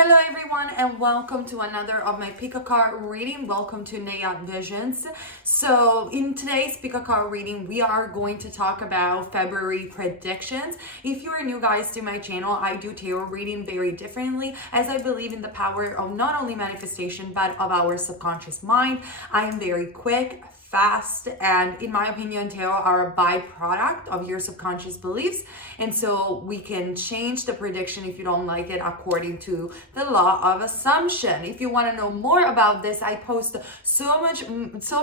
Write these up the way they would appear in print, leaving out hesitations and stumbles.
Hello everyone and welcome to another of my pick a card reading. Welcome to Nayat Visions. So in today's pick a card reading, we are going to talk about February predictions. If you are new guys to my channel, I do tarot reading very differently as I believe in the power of not only manifestation but of our subconscious mind. I am very quick, fast, and in my opinion, tarot are a byproduct of your subconscious beliefs, and so we can change the prediction if you don't like it according to the law of assumption. If you want to know more about this, I post so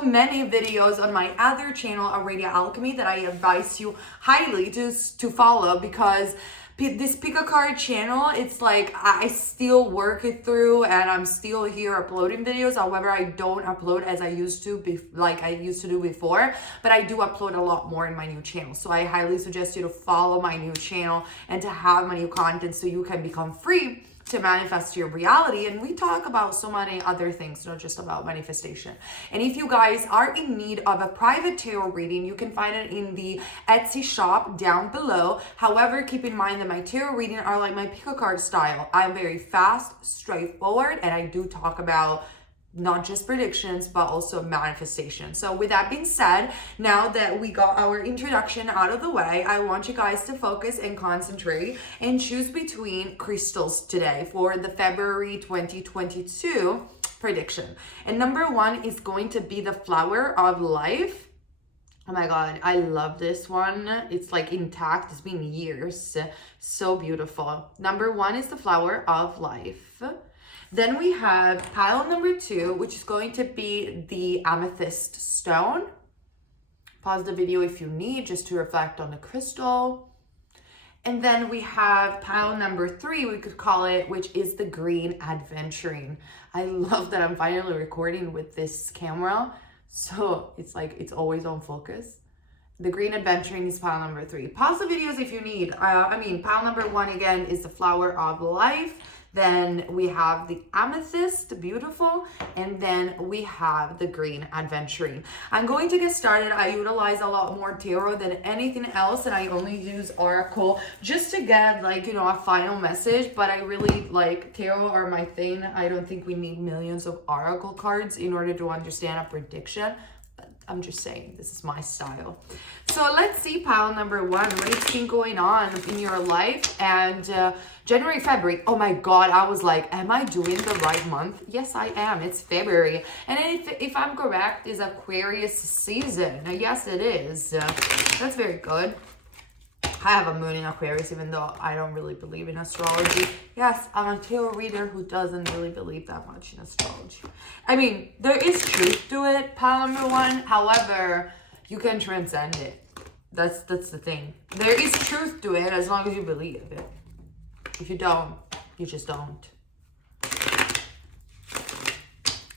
many videos on my other channel, Aradia Alchemy, that I advise you highly to follow, because this pick a card channel, it's like I still work it through and I'm still here uploading videos. However, I don't upload as I used to like I used to do before, but I do upload a lot more in my new channel. So I highly suggest you to follow my new channel and to have my new content so you can become free to manifest your reality. And we talk about so many other things, not just about manifestation. And if you guys are in need of a private tarot reading, you can find it in the Etsy shop down below. However, keep in mind that my tarot reading are like my pick a card style. I'm very fast, straightforward, and I do talk about not just predictions, but also manifestation. So with that being said, now that we got our introduction out of the way, I want you guys to focus and concentrate and choose between crystals today for the February 2022 prediction. And number one is going to be the Flower of Life. Oh my God, I love this one. It's like intact. It's been years. So beautiful. Number one is the Flower of Life. Then we have pile number two, which is going to be the amethyst stone. Pause the video if you need, just to reflect on the crystal. And then we have pile number three, we could call it, which is the green adventuring. I love that I'm finally recording with this camera, so it's like it's always on focus. The green adventuring is pile number three. Pause the videos if you need. Pile number one again is the Flower of Life. Then we have the amethyst, beautiful, and then we have the green adventuring. I'm going to get started. I utilize a lot more tarot than anything else, and I only use oracle just to get a final message, but I really like tarot are my thing. I don't think we need millions of oracle cards in order to understand a prediction. I'm just saying, this is my style. So let's see pile number one. What has been going on in your life? And January, February. Oh my God, I was like, am I doing the right month? Yes, I am. It's February. And if I'm correct, it's Aquarius season. Yes, it is. That's very good. I have a moon in Aquarius, even though I don't really believe in astrology. Yes, I'm a tarot reader who doesn't really believe that much in astrology. I mean, there is truth to it, pile number one. However, you can transcend it. That's the thing. There is truth to it as long as you believe it. If you don't, you just don't.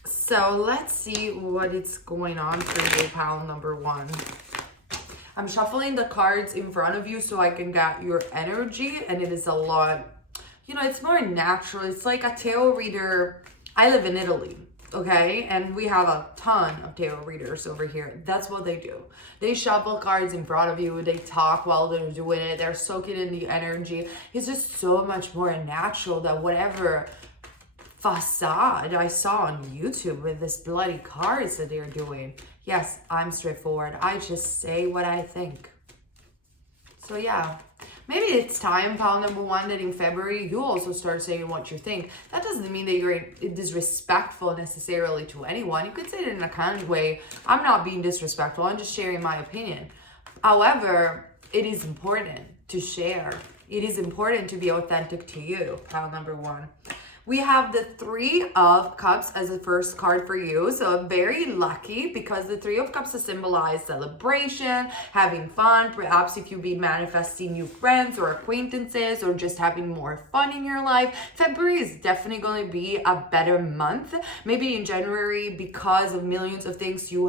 So let's see what is going on for you, pile number one. I'm shuffling the cards in front of you so I can get your energy, and it is a lot, it's more natural. It's like a tarot reader. I live in Italy, okay? And we have a ton of tarot readers over here. That's what they do. They shuffle cards in front of you. They talk while they're doing it. They're soaking in the energy. It's just so much more natural than whatever facade I saw on YouTube with this bloody cards that they're doing. Yes, I'm straightforward. I just say what I think. So yeah, maybe it's time, pile number one, that in February you also start saying what you think. That doesn't mean that you're disrespectful necessarily to anyone. You could say it in a kind way. I'm not being disrespectful. I'm just sharing my opinion. However, it is important to share. It is important to be authentic to you, pile number one. We have the Three of Cups as the first card for you. So very lucky, because the Three of Cups symbolize celebration, having fun. Perhaps if you've been manifesting new friends or acquaintances, or just having more fun in your life, February is definitely going to be a better month. Maybe in January, because of millions of things you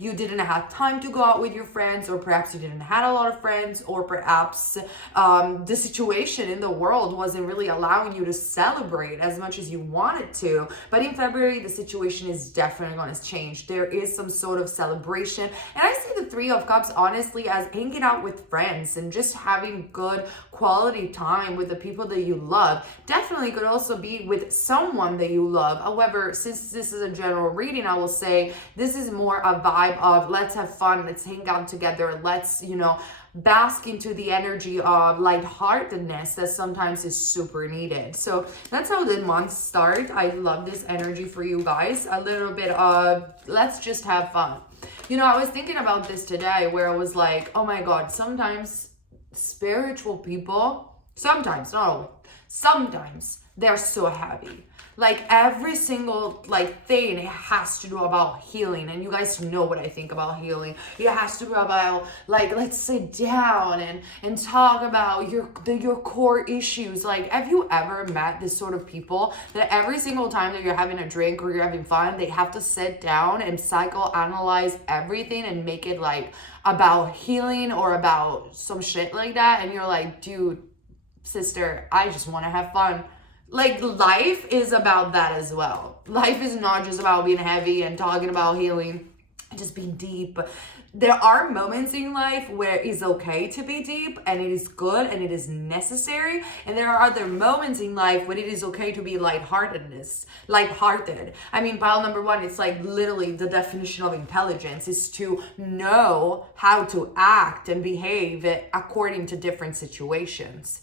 didn't have time to go out with your friends, or perhaps you didn't have a lot of friends, or perhaps the situation in the world wasn't really allowing you to celebrate celebrate as much as you want it to. But in February, the situation is definitely going to change. There is some sort of celebration. And I see the Three of Cups honestly as hanging out with friends and just having good quality time with the people that you love. Definitely could also be with someone that you love. However, since this is a general reading, I will say this is more a vibe of let's have fun, let's hang out together, let's, bask into the energy of lightheartedness that sometimes is super needed. So that's how the month starts. I love this energy for you guys. A little bit of let's just have fun. I was thinking about this today where I was like, oh my God, sometimes spiritual people, sometimes, not always, sometimes they're so heavy. Like every single thing, it has to do about healing. And you guys know what I think about healing. It has to be about let's sit down and talk about your core issues. Have you ever met this sort of people that every single time that you're having a drink or you're having fun, they have to sit down and psychoanalyze everything and make it about healing or about some shit like that? And you're like, dude, sister, I just want to have fun. Life is about that as well. Life is not just about being heavy and talking about healing, just being deep. There are moments in life where it's okay to be deep and it is good and it is necessary. And there are other moments in life when it is okay to be lighthearted. I mean, pile number one, it's literally the definition of intelligence is to know how to act and behave according to different situations.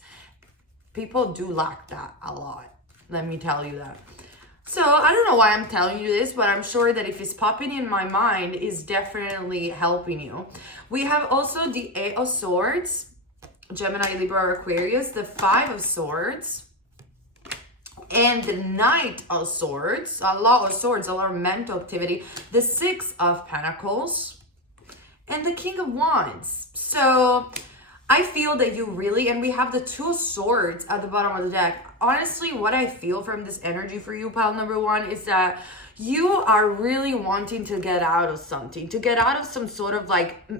People do lack that a lot. Let me tell you that. So I don't know why I'm telling you this, but I'm sure that if it's popping in my mind, it's definitely helping you. We have also the Eight of Swords, Gemini, Libra, or Aquarius, the Five of Swords, and the Knight of Swords, a lot of swords, a lot of mental activity, the Six of Pentacles, and the King of Wands. So I feel that you really, and we have the Two of Swords at the bottom of the deck. Honestly, what I feel from this energy for you, pile number one, is that you are really wanting to get out of something, to get out of some sort of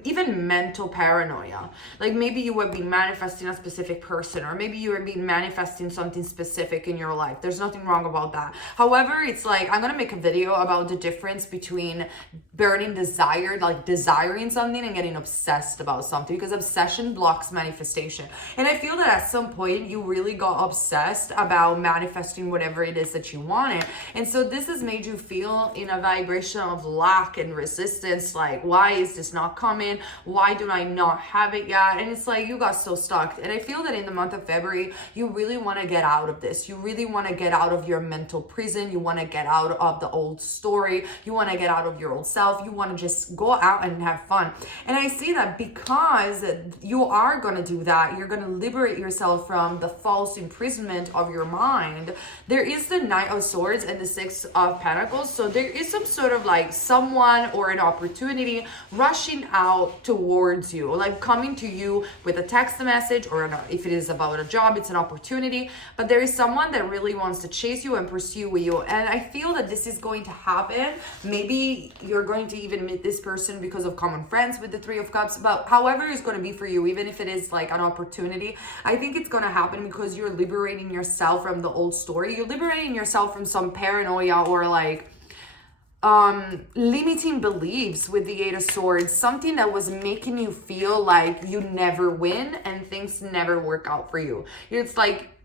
even mental paranoia. Maybe you have been manifesting a specific person, or maybe you have been manifesting something specific in your life. There's nothing wrong about that. However, it's I'm going to make a video about the difference between burning desire, desiring something, and getting obsessed about something, because obsession blocks manifestation. And I feel that at some point you really got obsessed about manifesting whatever it is that you wanted. And so this has made you feel in a vibration of lack and resistance, why is this not coming? Why do I not have it yet? And it's you got so stuck. And I feel that in the month of February, you really want to get out of this. You really want to get out of your mental prison. You want to get out of the old story. You want to get out of your old self. You want to just go out and have fun. And I see that because you are going to do that, you're going to liberate yourself from the false imprisonment of your mind. There is the Knight of Swords and the Six of Pentacles. So there is some sort of someone or an opportunity rushing out towards you, coming to you with a text message, or if it is about a job, it's an opportunity. But there is someone that really wants to chase you and pursue you. And I feel that this is going to happen. Maybe you're going to even meet this person because of common friends with the Three of Cups. But however it's going to be for you, even if it is an opportunity, I think it's going to happen because you're liberating yourself from the old story. You're liberating yourself from some paranoia or limiting beliefs with the Eight of Swords, something that was making you feel like you never win and things never work out for you. It's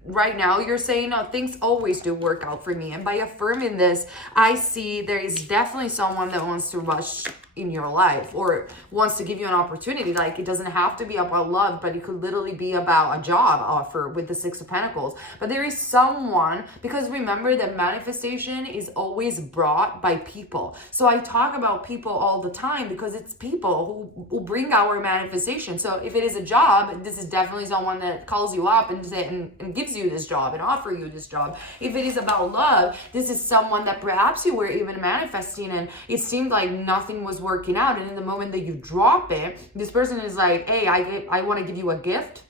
right now you're saying, no, things always do work out for me. And by affirming this, I see there is definitely someone that wants to rush in your life or wants to give you an opportunity. It doesn't have to be about love, but it could literally be about a job offer with the Six of Pentacles. But there is someone, because remember that manifestation is always brought by people. So I talk about people all the time because it's people who bring our manifestation. So if it is a job, this is definitely someone that calls you up and gives you this job and offer you this job. If it is about love, this is someone that perhaps you were even manifesting and it seemed like nothing was working out, and in the moment that you drop it, this person is hey, I want to give you a gift,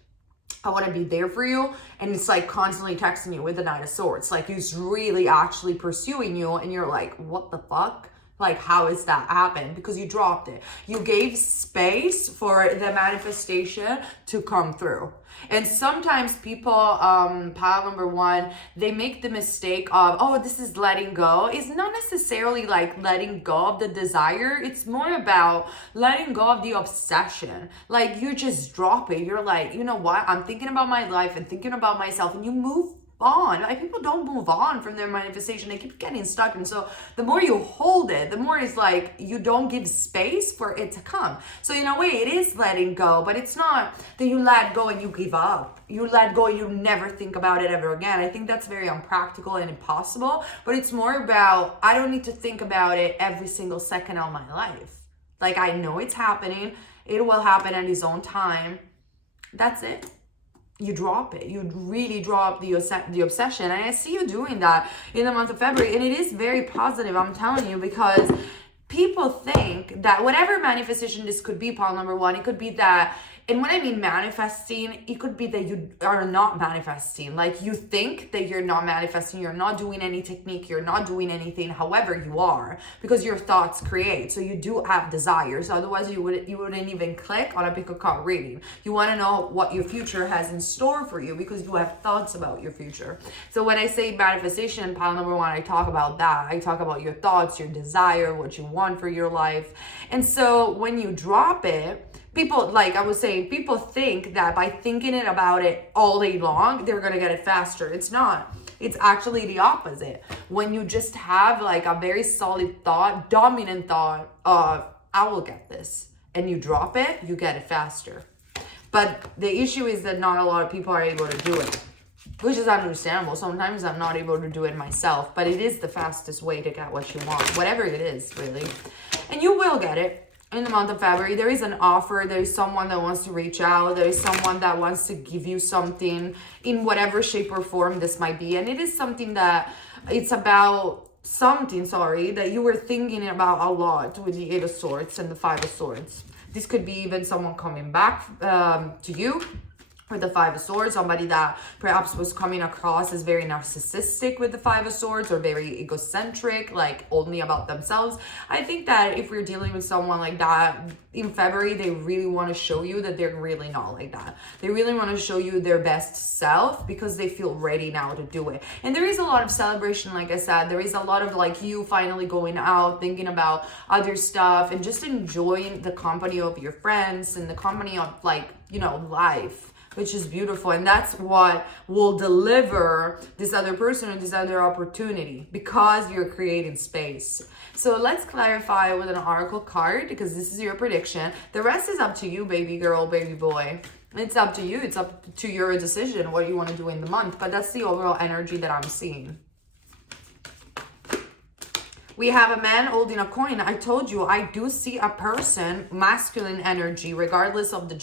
I want to be there for you, and it's constantly texting you with the Knight of Swords, he's really actually pursuing you, and you're what the fuck? Like, how is that happen? Because you dropped it. You gave space for the manifestation to come through. And sometimes people, pile number one, they make the mistake of, oh, this is letting go. It's not necessarily like letting go of the desire. It's more about letting go of the obsession. Like, you just drop it. You're like, you know what? I'm thinking about my life and thinking about myself, and you move on. Like, people don't move on from their manifestation. They keep getting stuck. And so the more you hold it, the more it's like you don't give space for it to come. So in a way, it is letting go, but it's not that you let go and you give up. You let go and you never think about it ever again. I think that's very unpractical and impossible, but it's more about, I don't need to think about it every single second of my life. Like, I know it's happening. It will happen at its own time. That's it. You drop it. You really drop the obsession. And I see you doing that in the month of February. And it is very positive, I'm telling you, because people think that whatever manifestation this could be, pile number one, it could be that, and when I mean manifesting, it could be that you are not manifesting. Like, you think that you're not manifesting, you're not doing any technique, you're not doing anything. However, you are, because your thoughts create. So you do have desires. Otherwise, you wouldn't even click on a pick a card reading. You want to know what your future has in store for you because you have thoughts about your future. So when I say manifestation, pile number one, I talk about that. I talk about your thoughts, your desire, what you want for your life. And so when you drop it, people, like I was saying, people think that by thinking about it all day long, they're going to get it faster. It's not. It's actually the opposite. When you just have like a very solid thought, dominant thought of, I will get this, and you drop it, you get it faster. But the issue is that not a lot of people are able to do it, which is understandable. Sometimes I'm not able to do it myself, but it is the fastest way to get what you want, whatever it is, really. And you will get it. In the month of February, there is an offer, there is someone that wants to reach out, there is someone that wants to give you something in whatever shape or form this might be. And it is something that, it's about something, that you were thinking about a lot with the Eight of Swords and the Five of Swords. This could be even someone coming back to you. With the Five of Swords, somebody that perhaps was coming across as very narcissistic with the Five of Swords, or very egocentric, like only about themselves. I think that if we're dealing with someone like that in February, they really want to show you that they're really not like that. They really want to show you their best self because they feel ready now to do it. And there is a lot of celebration, like I said. There is a lot of like you finally going out, thinking about other stuff, and just enjoying the company of your friends and the company of, like, you know, life, which is beautiful. And that's what will deliver this other person or this other opportunity, because you're creating space. So let's clarify with an oracle card, because this is your prediction. The rest is up to you, baby girl, baby boy. It's up to you. It's up to your decision what you want to do in the month. But that's the overall energy that I'm seeing. We have a man holding a coin. I told you, I do see a person, masculine energy, regardless of the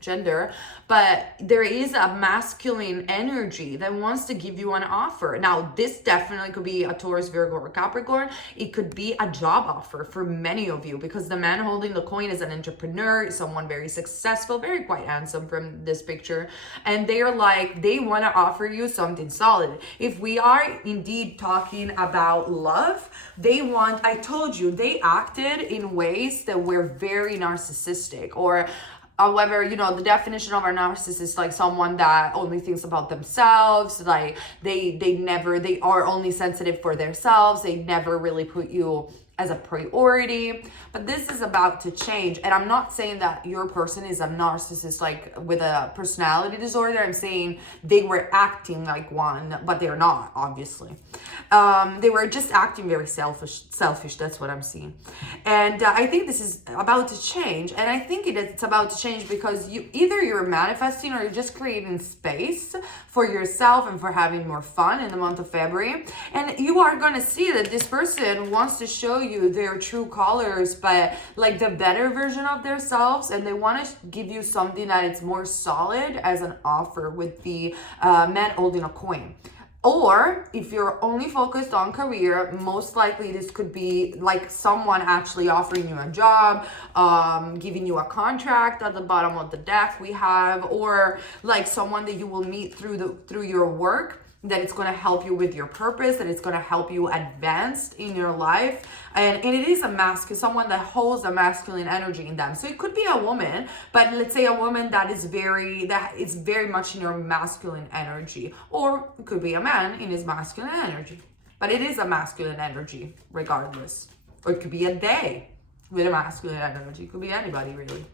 gender, but there is a masculine energy that wants to give you an offer. Now, this definitely could be a Taurus, Virgo, or Capricorn. It could be a job offer for many of you, because the man holding the coin is an entrepreneur, someone very successful, very quite handsome from this picture. And they're like, they want to offer you something solid. If we are indeed talking about love, I told you, they acted in ways that were very narcissistic, or however, you know, the definition of a narcissist is like someone that only thinks about themselves, like they are only sensitive for themselves, they never really put you as a priority. But this is about to change. And I'm not saying that your person is a narcissist, like with a personality disorder. I'm saying they were acting like one, but they're not, obviously. They were just acting very selfish. That's what I'm seeing. And I think this is about to change. And I think it's about to change because you're manifesting, or you're just creating space for yourself and for having more fun in the month of February. And you are going to see that this person wants to show you their true colors, but like the better version of themselves, and they want to give you something that is more solid as an offer with the man holding a coin. Or if you're only focused on career, most likely this could be like someone actually offering you a job, giving you a contract at the bottom of the deck we have, or like someone that you will meet through your work. that it's going to help you with your purpose, that it's going to help you advance in your life. And it is a masculine, someone that holds a masculine energy in them. So it could be a woman, but let's say a woman that is very much in your masculine energy, or it could be a man in his masculine energy. But it is a masculine energy regardless. Or it could be a they with a masculine energy. It could be anybody really.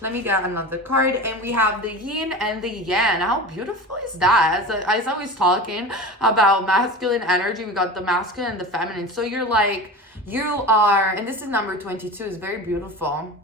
Let me get another card, and we have the yin and the yang. How beautiful is that? As I was talking about masculine energy, we got the masculine and the feminine. So you are, and this is number 22, it's very beautiful.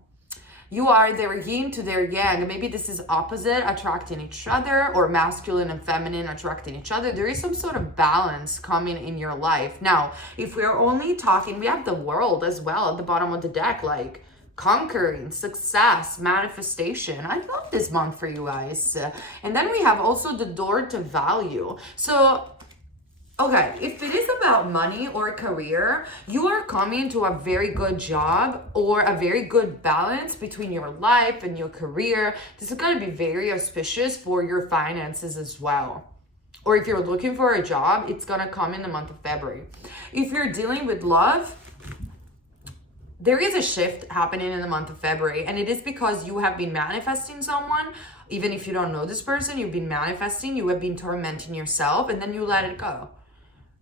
You are their yin to their yang. Maybe this is opposite, attracting each other, or masculine and feminine attracting each other. There is some sort of balance coming in your life. Now, if we're only talking, we have the world as well at the bottom of the deck, like conquering, success, manifestation. I love this month for you guys. And then we have also the door to value. So, okay, if it is about money or career, you are coming to a very good job or a very good balance between your life and your career. This is going to be very auspicious for your finances as well. Or if you're looking for a job, it's going to come in the month of February. If you're dealing with love, there is a shift happening in the month of February, and it is because you have been manifesting someone. Even if you don't know this person, you've been manifesting, you have been tormenting yourself, and then you let it go.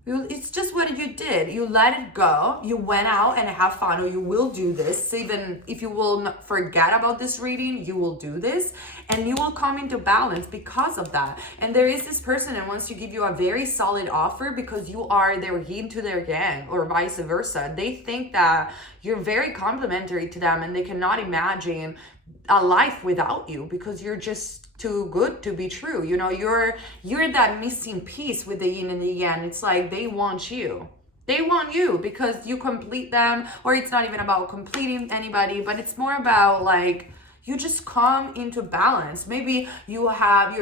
It's just what you did. You let it go. You went out and have fun, or you will do this. Even if you will not forget about this reading, you will do this, and you will come into balance because of that. And there is this person that wants to give you a very solid offer because you are their yin to their yang, or vice versa. They think that you're very complimentary to them, and they cannot imagine a life without you because you're just too good to be true. You know, you're that missing piece with the yin and the yang. It's like they want you. They want you because you complete them, or it's not even about completing anybody, but it's more about like you just come into balance. Maybe you're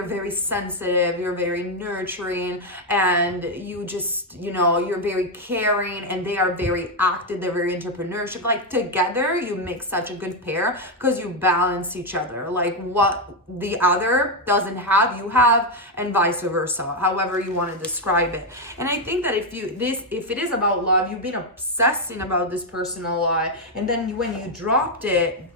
very sensitive, you're very nurturing, and you just, you're very caring, and they are very active, they're very entrepreneurship. Like together, you make such a good pair because you balance each other. Like what the other doesn't have, you have, and vice versa, however you want to describe it. And I think that if it is about love, you've been obsessing about this person a lot, and then when you dropped it,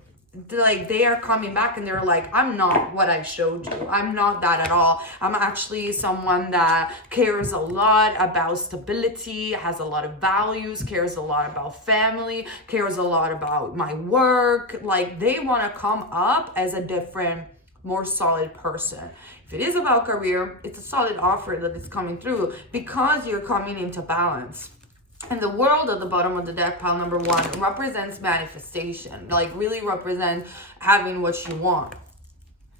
like they are coming back and they're like, I'm not what I showed you. I'm not that at all. I'm actually someone that cares a lot about stability, has a lot of values, cares a lot about family, cares a lot about my work. Like they want to come up as a different, more solid person. If it is about career, it's a solid offer that is coming through because you're coming into balance. And the world at the bottom of the deck, pile number 1, represents manifestation. Like really represents having what you want.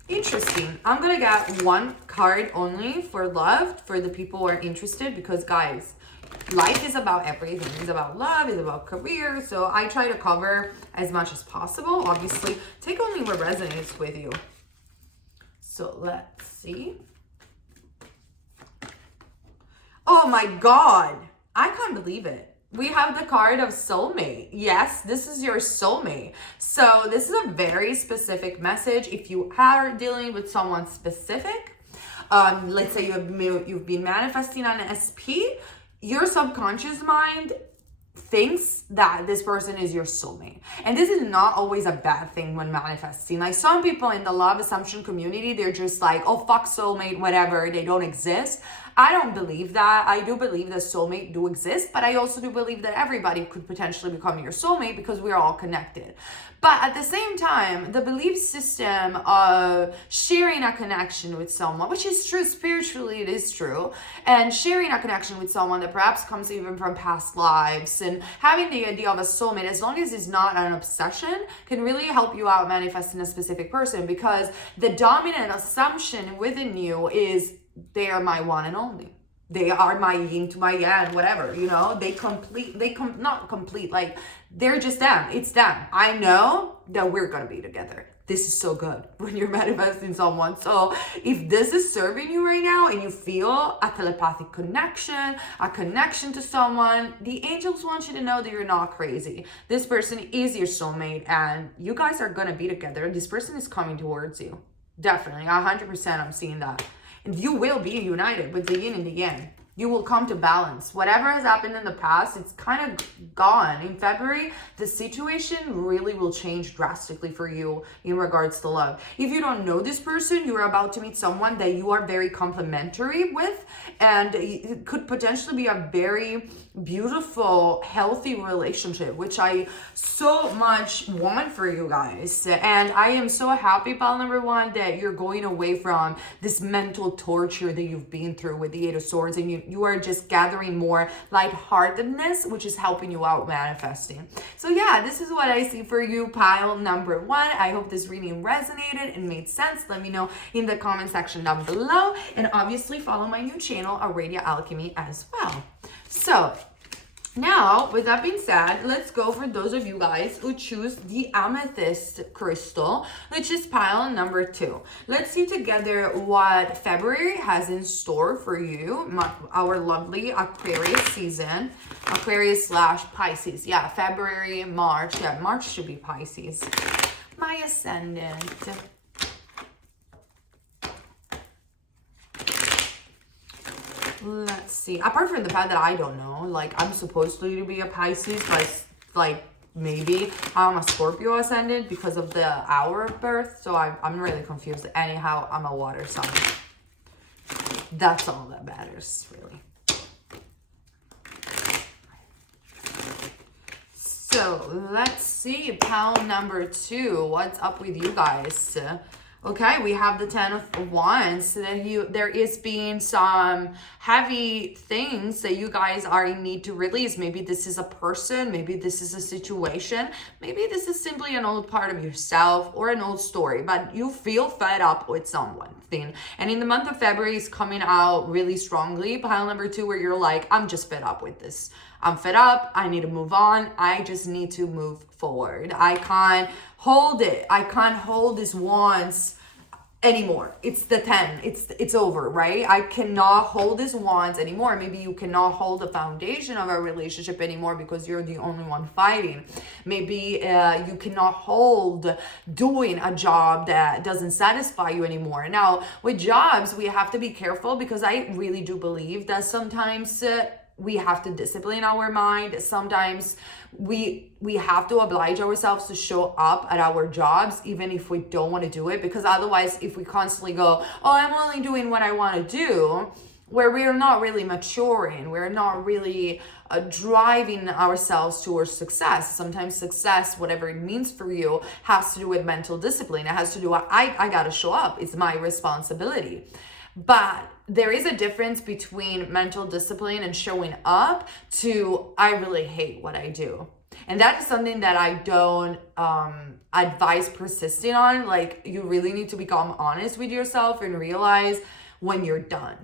Interesting. I'm going to get one card only for love, for the people who are interested, because guys, life is about everything. It's about love, it's about career. So I try to cover as much as possible. Obviously, take only what resonates with you. So let's see. Oh my God. I can't believe it. We have the card of soulmate. Yes, this is your soulmate. So this is a very specific message. If you are dealing with someone specific, let's say you've been manifesting on an SP, your subconscious mind thinks that this person is your soulmate. And this is not always a bad thing when manifesting. Like some people in the love assumption community, they're just like, oh, fuck soulmate, whatever, they don't exist. I don't believe that. I do believe that soulmate do exist, but I also do believe that everybody could potentially become your soulmate because we're all connected. But at the same time, the belief system of sharing a connection with someone, which is true, spiritually it is true, and sharing a connection with someone that perhaps comes even from past lives, and having the idea of a soulmate, as long as it's not an obsession, can really help you out manifesting a specific person, because the dominant assumption within you is they are my one and only. They are my yin to my yang, whatever, not complete, like they're just them. It's them. I know that we're going to be together. This is so good when you're manifesting someone. So if this is serving you right now and you feel a telepathic connection, a connection to someone, the angels want you to know that you're not crazy. This person is your soulmate and you guys are going to be together. This person is coming towards you. Definitely, 100% I'm seeing that. And you will be united with the yin and the yang. You will come to balance. Whatever has happened in the past, it's kind of gone. In February, the situation really will change drastically for you in regards to love. If you don't know this person, you're about to meet someone that you are very complementary with, and it could potentially be a very beautiful, healthy relationship, which I so much want for you guys. And I am so happy, pile number one, that you're going away from this mental torture that you've been through with the Eight of Swords, and you are just gathering more lightheartedness, which is helping you out manifesting. So yeah, this is what I see for you, pile number one. I hope this reading resonated and made sense. Let me know in the comment section down below, and obviously follow my new channel, Aradia Alchemy, as well. So now, with that being said, let's go for those of you guys who choose the amethyst crystal, which is pile number two. Let's see together what February has in store for you, our lovely Aquarius season. Aquarius / Pisces. Yeah, February, March. Yeah, March should be Pisces. My ascendant. Let's see. Apart from the fact that I don't know, like, I'm supposed to be a Pisces, but like maybe I'm a Scorpio ascendant because of the hour of birth. So I'm really confused. Anyhow, I'm a water sign. That's all that matters, really. So let's see, pile number two. What's up with you guys? Okay, we have the 10 of Wands. There is being some heavy things that you guys are in need to release. Maybe this is a person, maybe this is a situation, maybe this is simply an old part of yourself or an old story, but you feel fed up with someone. And in the month of February, it's coming out really strongly. Pile number two, where you're like, I'm just fed up with this. I'm fed up. I need to move on. I just need to move forward. I can't hold it. I can't hold this wands anymore. It's the 10. It's over, right? I cannot hold this wands anymore. Maybe you cannot hold the foundation of a relationship anymore because you're the only one fighting. Maybe you cannot hold doing a job that doesn't satisfy you anymore. Now, with jobs, we have to be careful because I really do believe that sometimes we have to discipline our mind. Sometimes we have to oblige ourselves to show up at our jobs, even if we don't want to do it, because otherwise, if we constantly go, oh, I'm only doing what I want to do, where we're not really maturing, we're not really driving ourselves towards success. Sometimes success, whatever it means for you, has to do with mental discipline. It has to do with, I got to show up. It's my responsibility. But there is a difference between mental discipline and showing up to, I really hate what I do. And that is something that I don't advise persisting on. Like, you really need to become honest with yourself and realize when you're done.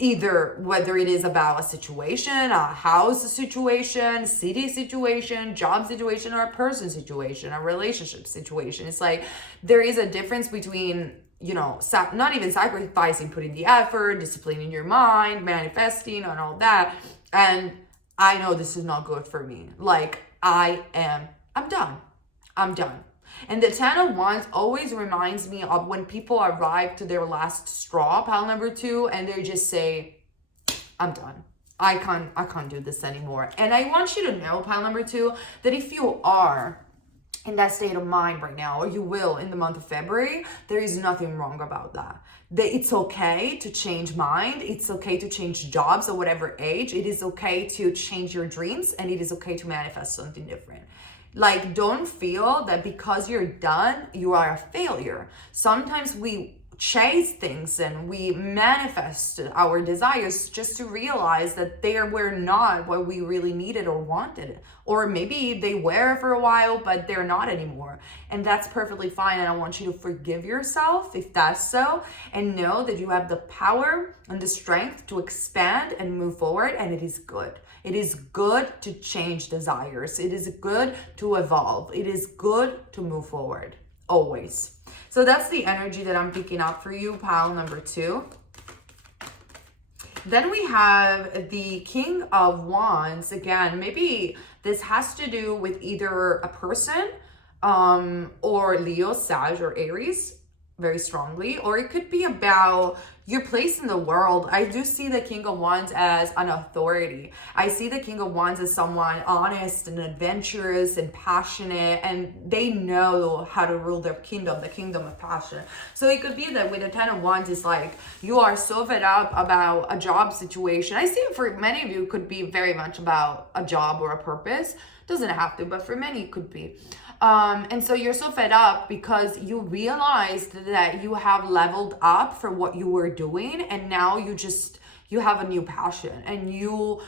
Either whether it is about a situation, a house situation, city situation, job situation, or a person situation, a relationship situation. It's like, there is a difference between, you know, not even sacrificing, putting the effort, disciplining your mind, manifesting, and all that. And I know this is not good for me. Like, I'm done. I'm done. And the 10 of Wands always reminds me of when people arrive to their last straw, pile number two, and they just say, I'm done. I can't do this anymore. And I want you to know, pile number two, that if you are in that state of mind right now, or you will in the month of February, there is nothing wrong about that. It's okay to change mind. It's okay to change jobs at whatever age. It is okay to change your dreams, and it is okay to manifest something different. Like, don't feel that because you're done, you are a failure. Sometimes we chase things and we manifest our desires just to realize that they were not what we really needed or wanted. Or maybe they were for a while, but they're not anymore. And that's perfectly fine. And I want you to forgive yourself if that's so, and know that you have the power and the strength to expand and move forward. And it is good. It is good to change desires. It is good to evolve. It is good to move forward, always. So that's the energy that I'm picking up for you, pile number two. Then we have the King of Wands. Again, maybe this has to do with either a person or Leo, Sag, or Aries. very strongly, or it could be about your place in the world. I do see the King of Wands as an authority. I see the King of Wands as someone honest and adventurous and passionate, and they know how to rule their kingdom, the kingdom of passion. So it could be that with the Ten of Wands, it's like you are so fed up about a job situation. I see it for many of you, it could be very much about a job or a purpose. Doesn't have to, but for many it could be. And so you're so fed up because you realized that you have leveled up for what you were doing, and now you have a new passion, and you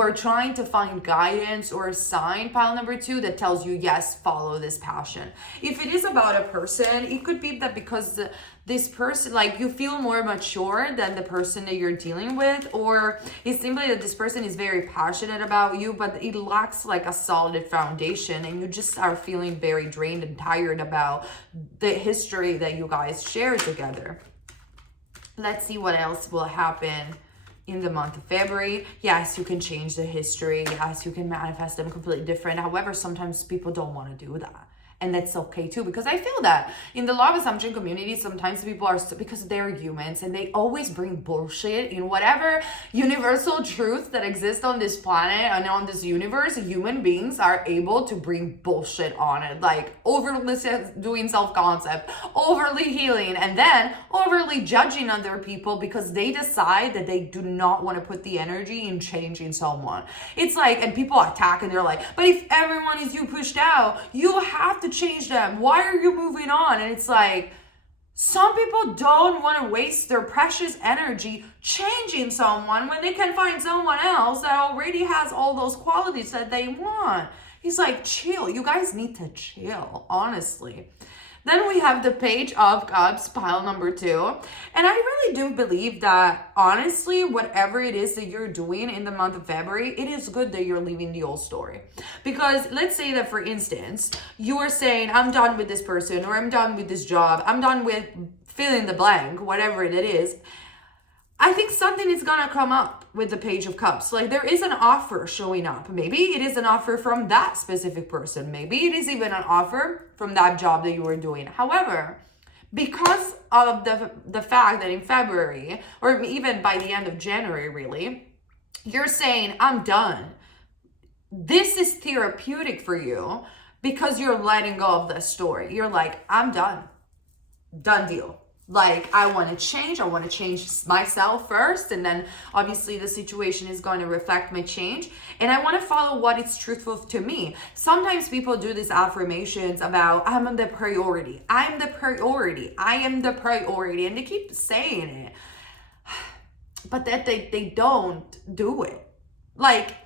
are trying to find guidance or a sign, pile number 2, that tells you, yes, follow this passion. If it is about a person, it could be that because this person, like, you feel more mature than the person that you're dealing with, or it's simply that this person is very passionate about you, but it lacks like a solid foundation, and you just are feeling very drained and tired about the history that you guys share together. Let's see what else will happen in the month of February. Yes, you can change the history. Yes, you can manifest them completely different. However, sometimes people don't want to do that. And that's okay too, because I feel that in the law of assumption community, sometimes people are, because they're humans and they always bring bullshit in whatever universal truth that exists on this planet and on this universe. Human beings are able to bring bullshit on it, like overly doing self-concept, overly healing, and then overly judging other people because they decide that they do not want to put the energy in changing someone. It's like, and people attack and they're like, but if everyone is you pushed out, you have to change them. Why are you moving on? And it's like, some people don't want to waste their precious energy changing someone when they can find someone else that already has all those qualities that they want. He's like, chill. You guys need to chill, honestly. Then we have the Page of Cups, pile number 2. And I really do believe that, honestly, whatever it is that you're doing in the month of February, it is good that you're leaving the old story. Because let's say that, for instance, you are saying, I'm done with this person, or I'm done with this job, I'm done with fill in the blank, whatever it is. I think something is gonna come up with the Page of Cups. Like, there is an offer showing up. Maybe it is an offer from that specific person. Maybe it is even an offer from that job that you were doing. However, because of the fact that in February, or even by the end of January, really, you're saying, I'm done. This is therapeutic for you because you're letting go of the story. You're like, I'm done. Done deal. Like, I want to change myself first, and then obviously the situation is going to reflect my change, and I want to follow what is truthful to me. Sometimes people do these affirmations about, I'm the priority, I'm the priority, I am the priority, and they keep saying it, but that they don't do it. Like,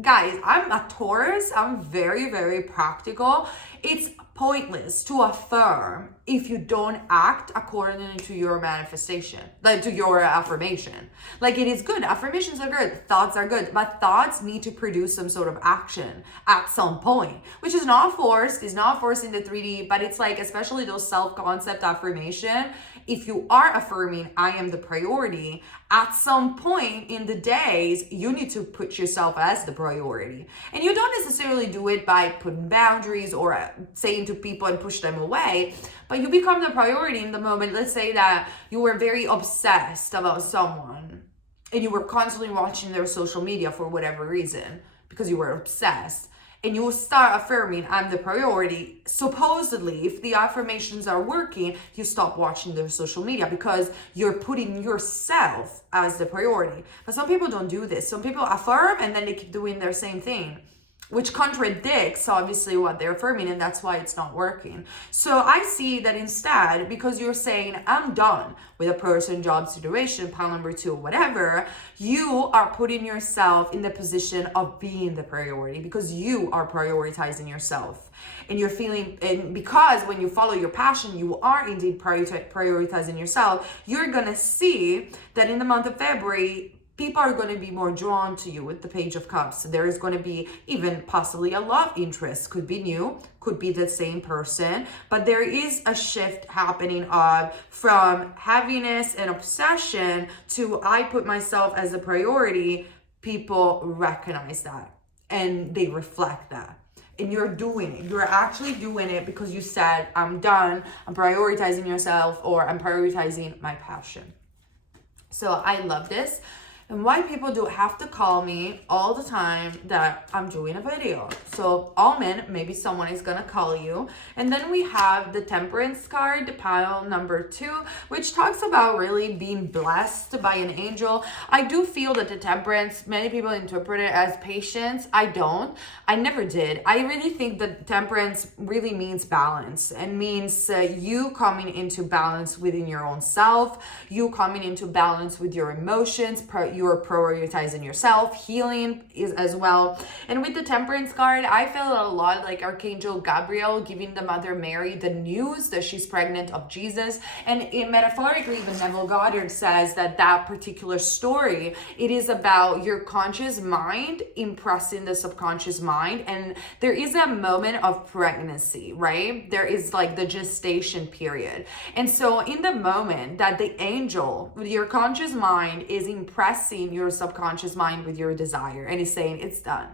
guys, I'm a Taurus. I'm very, very practical. It's pointless to affirm if you don't act according to your manifestation, like to your affirmation. Like, it is good. Affirmations are good. Thoughts are good. But thoughts need to produce some sort of action at some point, which is not forced. It's not forced in the 3D, but it's like, especially those self-concept affirmation, if you are affirming, I am the priority, at some point in the days, you need to put yourself as the priority. And you don't necessarily do it by putting boundaries or saying to people and push them away, but you become the priority in the moment. Let's say that you were very obsessed about someone and you were constantly watching their social media for whatever reason because you were obsessed. And you will start affirming, I'm the priority. Supposedly, if the affirmations are working, you stop watching their social media because you're putting yourself as the priority. But some people don't do this. Some people affirm and then they keep doing their same thing, which contradicts obviously what they're affirming, and that's why it's not working. So I see that instead, because you're saying, I'm done with a person, job, situation, pile number 2, whatever, you are putting yourself in the position of being the priority because you are prioritizing yourself. And you're feeling, and because when you follow your passion, you are indeed prioritizing yourself, you're gonna see that in the month of February, people are going to be more drawn to you with the Page of Cups. There is going to be even possibly a love interest. Could be new, could be the same person, but there is a shift happening from heaviness and obsession to I put myself as a priority. People recognize that and they reflect that. and you're doing it. You're actually doing it because you said, I'm done, I'm prioritizing yourself, or I'm prioritizing my passion. So I love this. And why people do have to call me all the time that I'm doing a video. So all men, maybe someone is gonna call you. And then we have the Temperance card, pile number 2, which talks about really being blessed by an angel. I do feel that the Temperance, many people interpret it as patience. I don't. I never did. I really think that Temperance really means balance, and means you coming into balance within your own self, you coming into balance with your emotions, you're prioritizing yourself, healing is as well. And with the Temperance card, I felt a lot like Archangel Gabriel giving the Mother Mary the news that she's pregnant of Jesus. And metaphorically, even Neville Goddard says that that particular story, it is about your conscious mind impressing the subconscious mind. And there is a moment of pregnancy, right? There is like the gestation period. And so in the moment that the angel, your conscious mind, is impressing your subconscious mind with your desire and is saying it's done,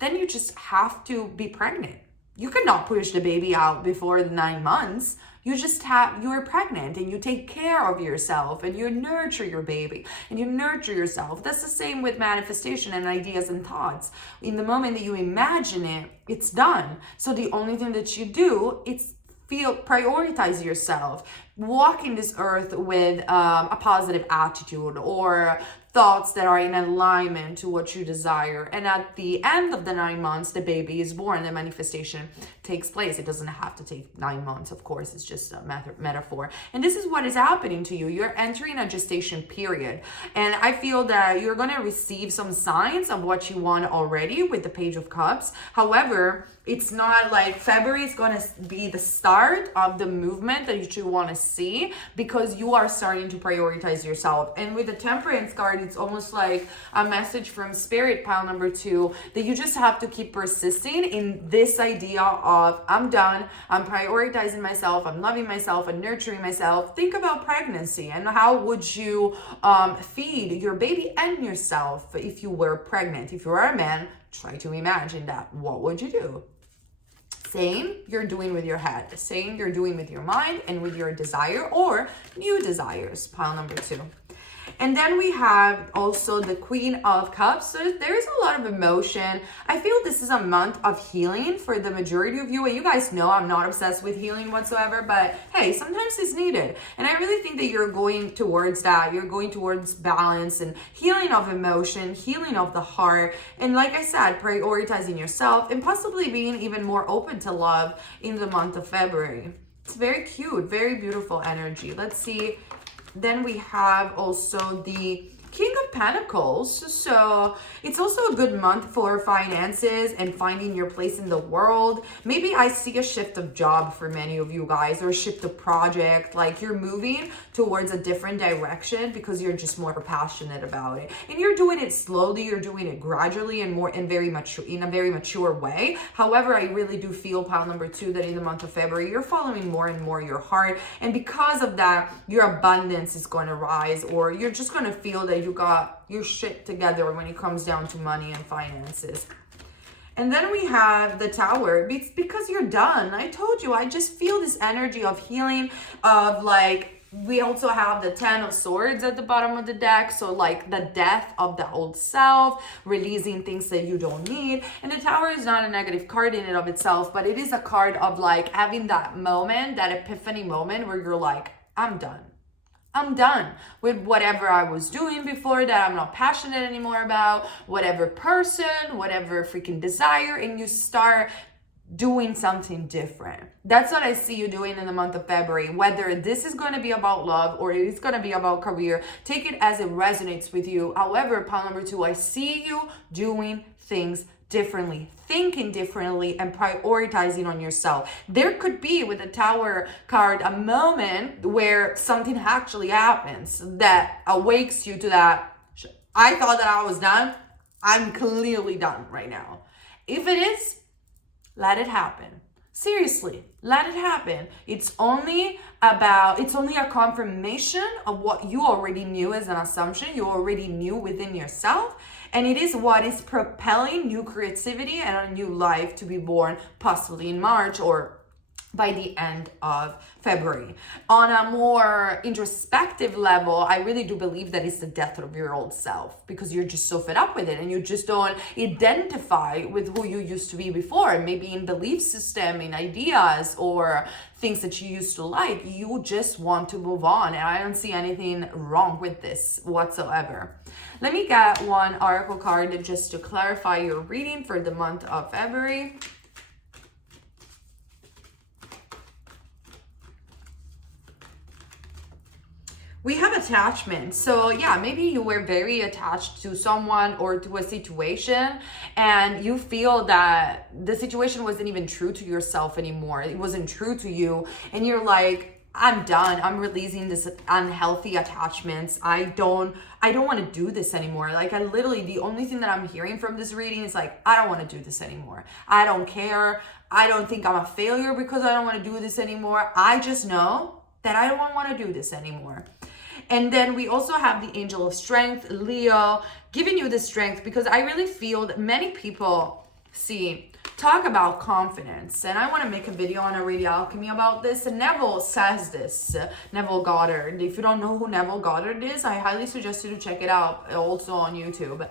then you just have to be pregnant. You cannot push the baby out before the 9 months. You're pregnant, and you take care of yourself, and you nurture your baby, and you nurture yourself. That's the same with manifestation and ideas and thoughts. In the moment that you imagine it, it's done. So the only thing that you do is prioritize yourself, walk in this earth with a positive attitude, or thoughts that are in alignment to what you desire. And at the end of the 9 months, the baby is born, the manifestation takes place. It doesn't have to take 9 months, of course, it's just a metaphor. And this is what is happening to you. You're entering a gestation period. And I feel that you're going to receive some signs of what you want already with the Page of Cups. However, it's not like February is going to be the start of the movement that you want to see, because you are starting to prioritize yourself. And with the Temperance card, it's almost like a message from Spirit, pile number 2, that you just have to keep persisting in this idea of, I'm done, I'm prioritizing myself, I'm loving myself, I'm nurturing myself. Think about pregnancy and how would you feed your baby and yourself if you were pregnant. If you are a man, try to imagine that. What would you do? Same you're doing with your head, same you're doing with your mind and with your desire or new desires, pile number 2. And then we have also the Queen of Cups. So there is a lot of emotion. I feel this is a month of healing for the majority of you. And you guys know I'm not obsessed with healing whatsoever, but hey, sometimes it's needed. And I really think that you're going towards that. You're going towards balance and healing of emotion, healing of the heart. And like I said, prioritizing yourself and possibly being even more open to love in the month of February. It's very cute, very beautiful energy. Let's see. Then we have also the King of Pentacles. So it's also a good month for finances and finding your place in the world. Maybe I see a shift of job for many of you guys, or a shift of project, like you're moving towards a different direction because you're just more passionate about it. And you're doing it slowly, you're doing it gradually and more and very mature, in a very mature way. However, I really do feel, pile number 2, that in the month of February, you're following more and more your heart. And because of that, your abundance is going to rise, or you're just going to feel that you got your shit together when it comes down to money and finances. And then we have the Tower. It's because you're done. I told you, I just feel this energy of healing, of like, we also have the 10 of Swords at the bottom of the deck. So like the death of the old self, releasing things that you don't need. And the Tower is not a negative card in and of itself, but it is a card of like having that moment, that epiphany moment where you're like, I'm done. I'm done with whatever I was doing before that I'm not passionate anymore about, whatever person, whatever freaking desire, and you start doing something different. That's what I see you doing in the month of February. Whether this is going to be about love or it is going to be about career, take it as it resonates with you. However, pile number 2, I see you doing things differently, thinking differently, and prioritizing on yourself. There could be, with the Tower card, a moment where something actually happens that awakes you to that, I thought that I was done. I'm clearly done right now. If it is, let it happen. Seriously, let it happen. It's only a confirmation of what you already knew as an assumption, you already knew within yourself. And it is what is propelling new creativity and a new life to be born, possibly in March or by the end of February. On a more introspective level, I really do believe that it's the death of your old self, because you're just so fed up with it and you just don't identify with who you used to be before. Maybe in belief system, in ideas, or things that you used to like. You just want to move on, and I don't see anything wrong with this whatsoever. Let me get one oracle card just to clarify your reading for the month of February. We have attachment. So yeah, maybe you were very attached to someone or to a situation, and you feel that the situation wasn't even true to yourself anymore. It wasn't true to you. And you're like, I'm done. I'm releasing this unhealthy attachments. I don't want to do this anymore. Like, I literally, the only thing that I'm hearing from this reading is like, I don't want to do this anymore. I don't care. I don't think I'm a failure because I don't want to do this anymore. I just know that I don't want to do this anymore. And then we also have the Angel of Strength, Leo, giving you the strength, because I really feel that many people talk about confidence. And I want to make a video on a Radio Alchemy about this. And Neville says this, Neville Goddard. If you don't know who Neville Goddard is, I highly suggest you to check it out, also on YouTube.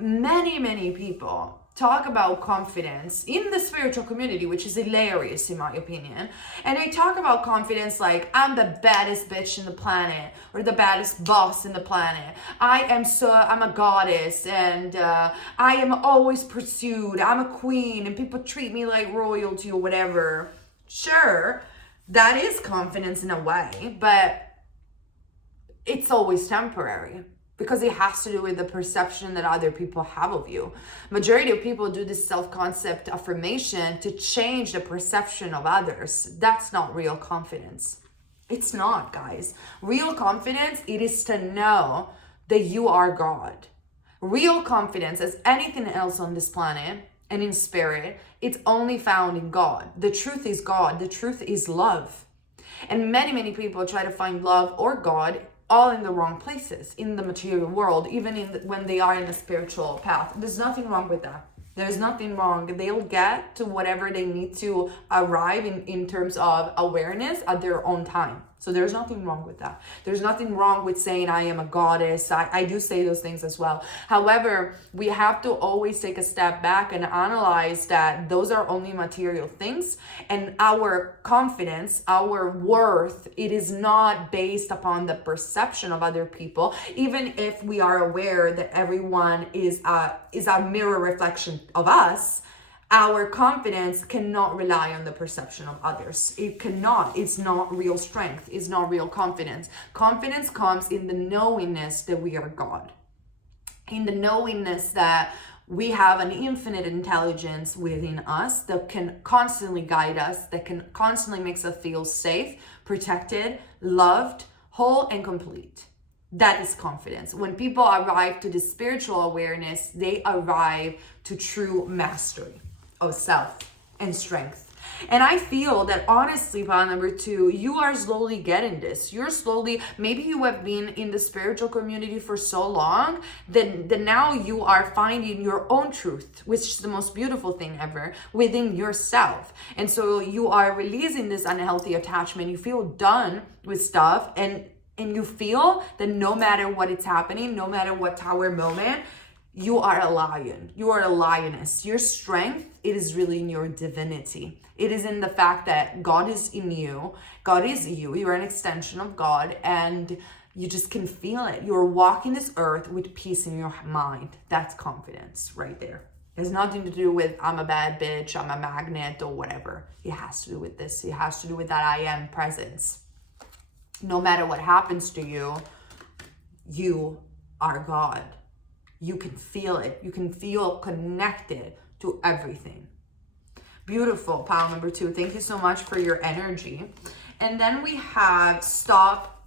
Many people talk about confidence in the spiritual community, which is hilarious in my opinion. And they talk about confidence like, I'm the baddest bitch in the planet, or the baddest boss in the planet. I'm a goddess, and I am always pursued. I'm a queen, and people treat me like royalty or whatever. Sure, that is confidence in a way, but it's always temporary, because it has to do with the perception that other people have of you. Majority of people do this self-concept affirmation to change the perception of others. That's not real confidence. It's not, guys. Real confidence, it is to know that you are God. Real confidence, as anything else on this planet and in spirit, it's only found in God. The truth is God. The truth is love. And many people try to find love or God all in the wrong places, in the material world, even when they are in a spiritual path. There's nothing wrong with that. There's nothing wrong. They'll get to whatever they need to arrive in terms of awareness at their own time. So there's nothing wrong with that. There's nothing wrong with saying I am a goddess. I do say those things as well. However, we have to always take a step back and analyze that those are only material things, and our confidence, our worth, it is not based upon the perception of other people, even if we are aware that everyone is a mirror reflection of us. Our confidence cannot rely on the perception of others. It cannot. It's not real strength. It's not real confidence. Confidence comes in the knowingness that we are God. In the knowingness that we have an infinite intelligence within us that can constantly guide us, that can constantly make us feel safe, protected, loved, whole, and complete. That is confidence. When people arrive to this spiritual awareness, they arrive to true mastery of self and strength. And I feel that honestly, pile number 2, you are slowly getting this. You're slowly, maybe you have been in the spiritual community for so long that now you are finding your own truth, which is the most beautiful thing ever, within yourself. And so you are releasing this unhealthy attachment. You feel done with stuff, and you feel that no matter what is happening, no matter what tower moment, you are a lion. You are a lioness. Your strength, it is really in your divinity. It is in the fact that God is in you. God is you. You're an extension of God, and you just can feel it. You're walking this earth with peace in your mind. That's confidence right there. It has nothing to do with I'm a bad bitch, I'm a magnet, or whatever. It has to do with this. It has to do with that I am presence. No matter what happens to you, you are God. You can feel it. You can feel connected to everything. Beautiful, pile number 2. Thank you so much for your energy. And then we have stop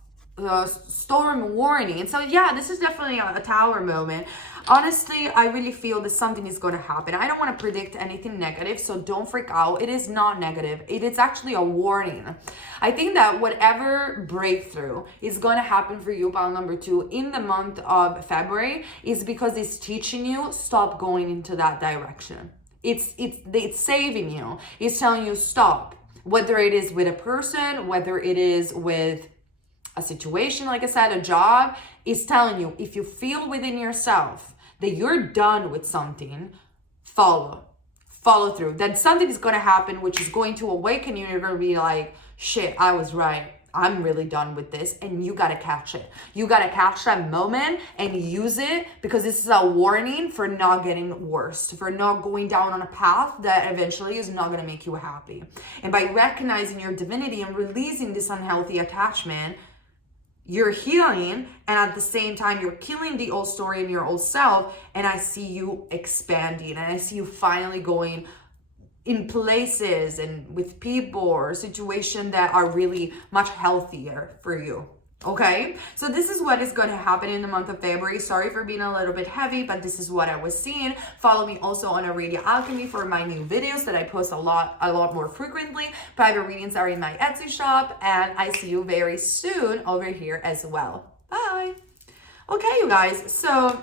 storm warning. So yeah, this is definitely a tower moment. Honestly, I really feel that something is going to happen. I don't want to predict anything negative, so don't freak out. It is not negative. It is actually a warning. I think that whatever breakthrough is going to happen for you, pile number 2, in the month of February is because it's teaching you stop going into that direction. It's saving you. It's telling you stop. Whether it is with a person, whether it is with a situation, like I said, a job, is telling you, if you feel within yourself that you're done with something, follow through. Then something is going to happen, which is going to awaken you. You're going to be like, shit, I was right. I'm really done with this. And you got to catch it. You got to catch that moment and use it, because this is a warning for not getting worse, for not going down on a path that eventually is not going to make you happy. And by recognizing your divinity and releasing this unhealthy attachment, you're healing, and at the same time, you're killing the old story in your old self. And I see you expanding, and I see you finally going in places and with people or situations that are really much healthier for you. Okay, so this is what is going to happen in the month of February. Sorry for being a little bit heavy, but this is what I was seeing. Follow me also on Radio Alchemy for my new videos that I post a lot more frequently. Private readings are in my Etsy shop, and I see you very soon over here as well. Bye. Okay, you guys, so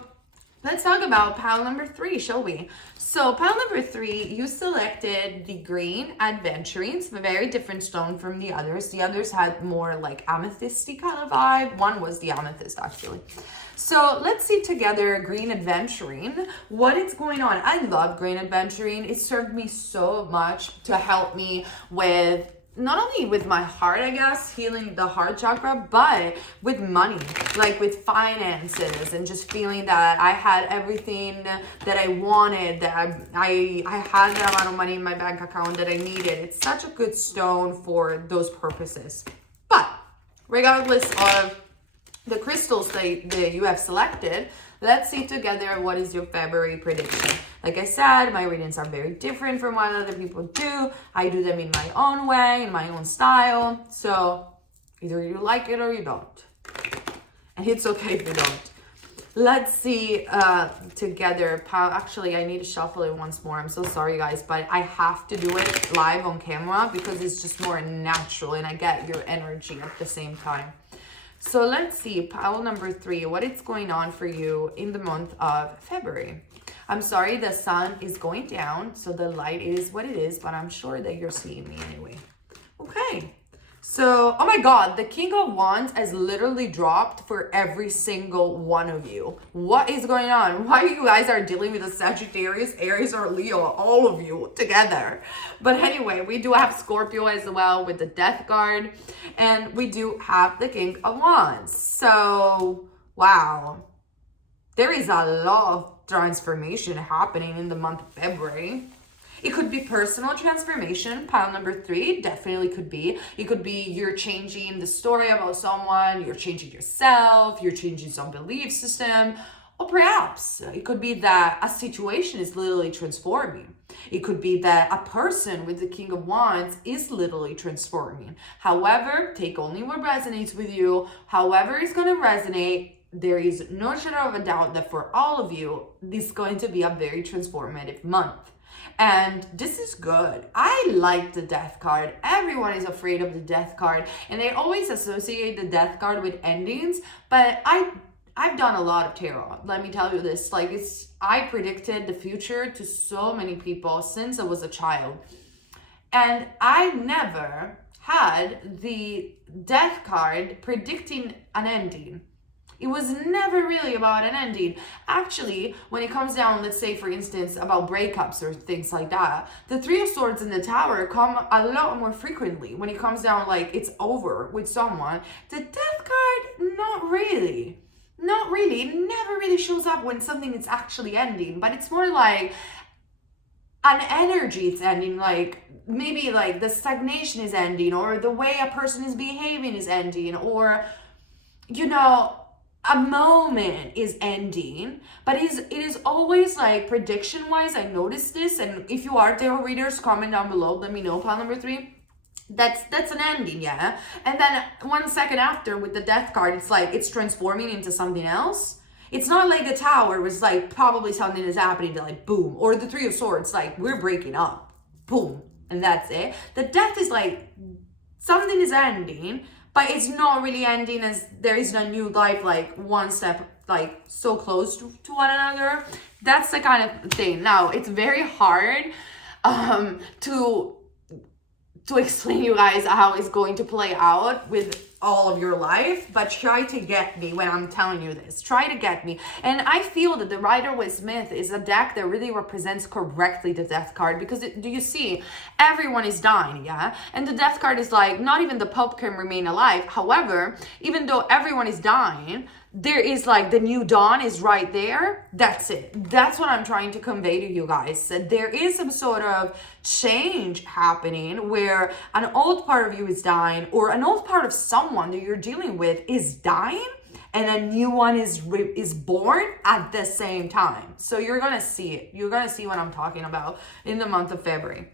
let's talk about pile number 3, shall we? So pile number 3, you selected the green aventurine. It's a very different stone from the others. The others had more like amethysty kind of vibe. One was the amethyst, actually. So let's see together green aventurine, what is going on. I love green aventurine. It served me so much to help me with not only with my heart, I guess, healing the heart chakra, but with money, like with finances, and just feeling that I had everything that I wanted, that I had the amount of money in my bank account that I needed. It's such a good stone for those purposes. But regardless of the crystals that you have selected, let's see together what is your February prediction. Like I said, my readings are very different from what other people do. I do them in my own way, in my own style. So either you like it or you don't. And it's okay if you don't. Let's see together. Actually, I need to shuffle it once more. I'm so sorry, guys, but I have to do it live on camera because it's just more natural and I get your energy at the same time. So let's see, pile number 3, what is going on for you in the month of February. I'm sorry, the sun is going down, so the light is what it is, but I'm sure that you're seeing me anyway. Okay, so, oh my God, the King of Wands has literally dropped for every single one of you. What is going on? Why you guys are dealing with a Sagittarius, Aries, or Leo, all of you together. But anyway, we do have Scorpio as well with the Death card, and we do have the King of Wands. So, wow. There is a lot of transformation happening in the month of February. It could be personal transformation, pile number 3, definitely could be. It could be you're changing the story about someone, you're changing yourself, you're changing some belief system, or perhaps it could be that a situation is literally transforming. It could be that a person with the King of Wands is literally transforming. However, take only what resonates with you. However it's going to resonate, there is no shadow of a doubt that for all of you, this is going to be a very transformative month. And this is good. I like the Death card. Everyone is afraid of the Death card, and they always associate the Death card with endings, but I've done a lot of tarot. Let me tell you this, I predicted the future to so many people since I was a child. And I never had the Death card predicting an ending. It was never really about an ending. Actually, when it comes down, let's say, for instance, about breakups or things like that, the 3 of Swords in the Tower come a lot more frequently. When it comes down, like, it's over with someone. The Death card, not really. Not really. It never really shows up when something is actually ending. But it's more like an energy it's ending. Like, maybe, like, the stagnation is ending, or the way a person is behaving is ending, or, you know, a moment is ending, but it is always like prediction wise. I noticed this, and if you are tarot readers, comment down below, let me know, pile number 3. That's an ending, yeah. And then 1 second after with the death card, it's like it's transforming into something else. It's not like the Tower was like probably something is happening to like boom, or the Three of Swords, like we're breaking up, boom, and that's it. The death is like something is ending, but it's not really ending, as there is a new life like one step like so close to one another. That's the kind of thing. Now it's very hard to explain you guys how it's going to play out with all of your life, but try to get me when I'm telling you this. Try to get me. And I feel that the Rider-Waite-Smith is a deck that really represents correctly the death card, because do you see, everyone is dying, yeah? And the death card is like, not even the Pope can remain alive. However, even though everyone is dying, there is like the new dawn is right there. That's it. That's what I'm trying to convey to you guys. There is some sort of change happening where an old part of you is dying, or an old part of someone that you're dealing with is dying, and a new one is born at the same time. So you're gonna see it. You're gonna see what I'm talking about in the month of February.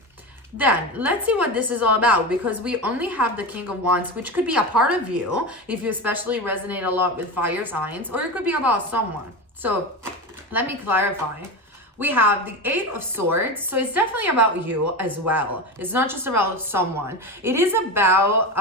Then let's see what this is all about, because we only have the King of Wands, which could be a part of you if you especially resonate a lot with fire signs, or it could be about someone. So let me clarify. We have the Eight of Swords, so it's definitely about you as well. It's not just about someone. It is about,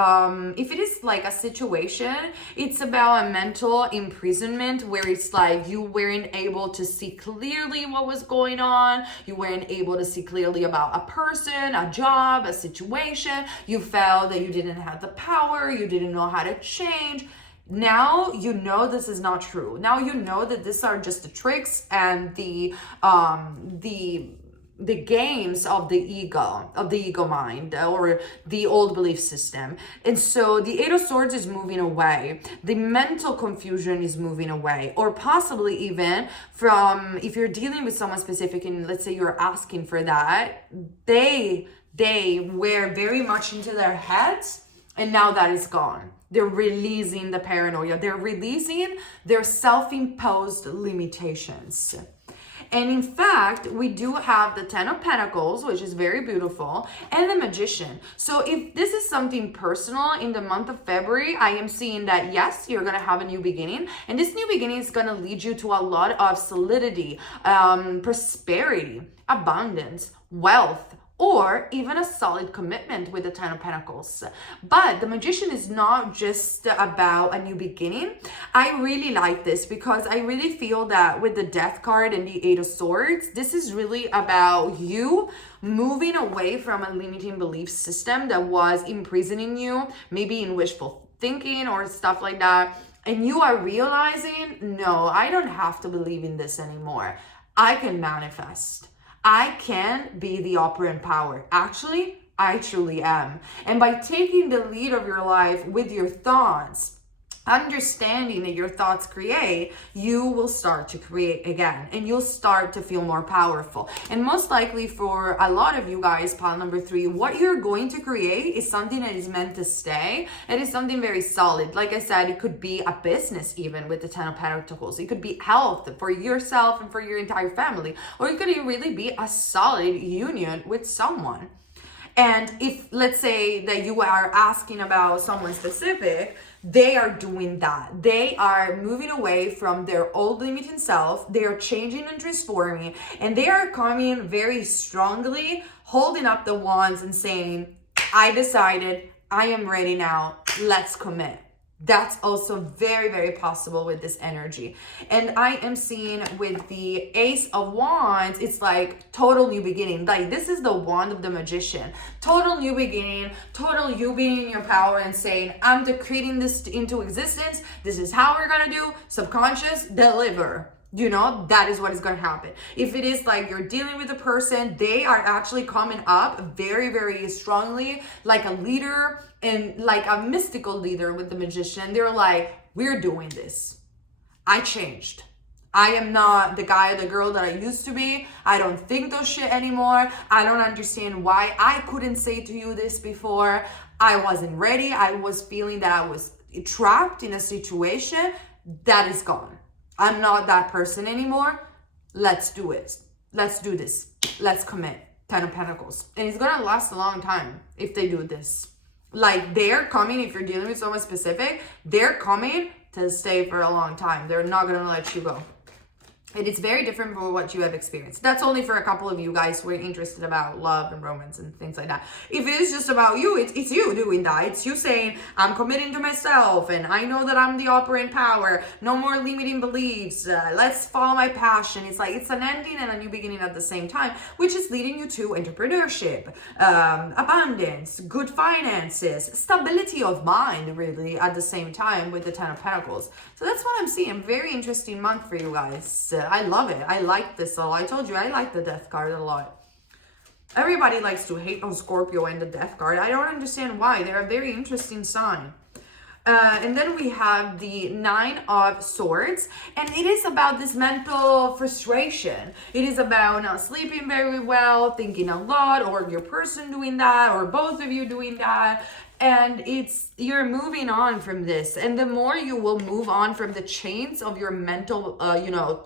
if it is like a situation, it's about a mental imprisonment where it's like you weren't able to see clearly what was going on. You weren't able to see clearly about a person, a job, a situation. You felt that you didn't have the power. You didn't know how to change. Now you know this is not true. Now you know that these are just the tricks and the games of the ego mind, or the old belief system. And so the Eight of Swords is moving away. The mental confusion is moving away, or possibly even from, if you're dealing with someone specific and let's say you're asking for that, they were very much into their heads, and now that is gone. They're releasing the paranoia. They're releasing their self-imposed limitations. And in fact, we do have the Ten of Pentacles, which is very beautiful, and the Magician. So if this is something personal in the month of February, I am seeing that, yes, you're going to have a new beginning. And this new beginning is going to lead you to a lot of solidity, prosperity, abundance, wealth, or even a solid commitment with the Ten of Pentacles. But the Magician is not just about a new beginning. I really like this because I really feel that with the Death card and the Eight of Swords, this is really about you moving away from a limiting belief system that was imprisoning you, maybe in wishful thinking or stuff like that. And you are realizing, no, I don't have to believe in this anymore. I can manifest. I can be the operant power. Actually, I truly am. And by taking the lead of your life with your thoughts, understanding that your thoughts create, you will start to create again, and you'll start to feel more powerful. And most likely for a lot of you guys, pile number 3, what you're going to create is something that is meant to stay. It is something very solid. Like I said, it could be a business even with the Ten of Pentacles. It could be health for yourself and for your entire family, or it could really be a solid union with someone. And if, let's say that you are asking about someone specific, they are doing that. They are moving away from their old limiting self. They are changing and transforming, and they are coming very strongly, holding up the wands and saying, I decided, I am ready now, let's commit. That's also very, very possible with this energy. And I am seeing with the Ace of Wands, it's like total new beginning. Like this is the wand of the Magician. Total new beginning, total you being in your power and saying, I'm decreting this into existence. This is how we're gonna do. Subconscious, deliver. You know, that is what is going to happen. If it is like you're dealing with a person, they are actually coming up very, very strongly, like a leader and like a mystical leader with the Magician. They're like, we're doing this. I changed. I am not the guy or the girl that I used to be. I don't think those shit anymore. I don't understand why I couldn't say to you this before. I wasn't ready. I was feeling that I was trapped in a situation. That is gone. I'm not that person anymore. Let's do it. Let's do this. Let's commit. Ten of Pentacles. And it's going to last a long time if they do this. Like, they're coming, if you're dealing with someone specific, they're coming to stay for a long time. They're not going to let you go. And it's very different from what you have experienced. That's only for a couple of you guys who are interested about love and romance and things like that. If it is just about you, it's you doing that. It's you saying, I'm committing to myself and I know that I'm the operant power. No more limiting beliefs. Let's follow my passion. It's like, it's an ending and a new beginning at the same time, which is leading you to entrepreneurship, abundance, good finances, stability of mind, really, at the same time with the Ten of Pentacles. So that's what I'm seeing. Very interesting month for you guys. I love it. I like this a lot. I told you I like the Death card a lot. Everybody likes to hate on Scorpio and the Death card. I don't understand why. They're a very interesting sign. And then we have the Nine of Swords, and it is about this mental frustration. It is about not sleeping very well, thinking a lot, or your person doing that, or both of you doing that. And you're moving on from this. And the more you will move on from the chains of your mental,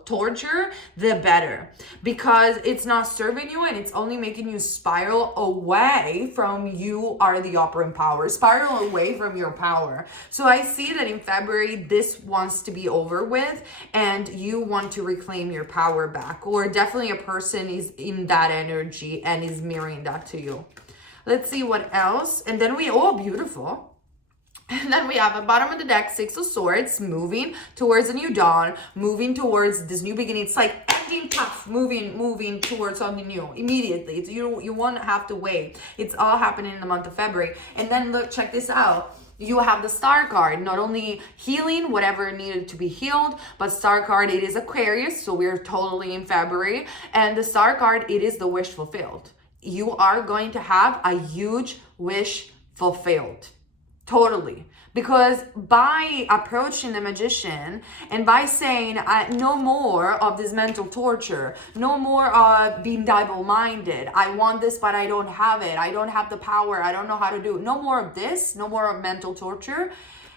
torture, the better. Because it's not serving you and it's only making you spiral away from you are the operant power. Spiral away from your power. So I see that in February, this wants to be over with and you want to reclaim your power back. Or definitely a person is in that energy and is mirroring that to you. Let's see what else. And then beautiful. And then we have at bottom of the deck, Six of Swords, moving towards a new dawn, moving towards this new beginning. It's like ending tough, moving towards something new immediately. It's, you won't have to wait. It's all happening in the month of February. And then look, check this out. You have the Star card, not only healing whatever needed to be healed, but Star card, it is Aquarius, so we're totally in February. And the Star card, it is the wish fulfilled. You are going to have a huge wish fulfilled. Totally. Because by approaching the Magician and by saying no more of this mental torture, no more of being double-minded, I want this but I don't have it, I don't have the power, I don't know how to do it, no more of this, no more of mental torture,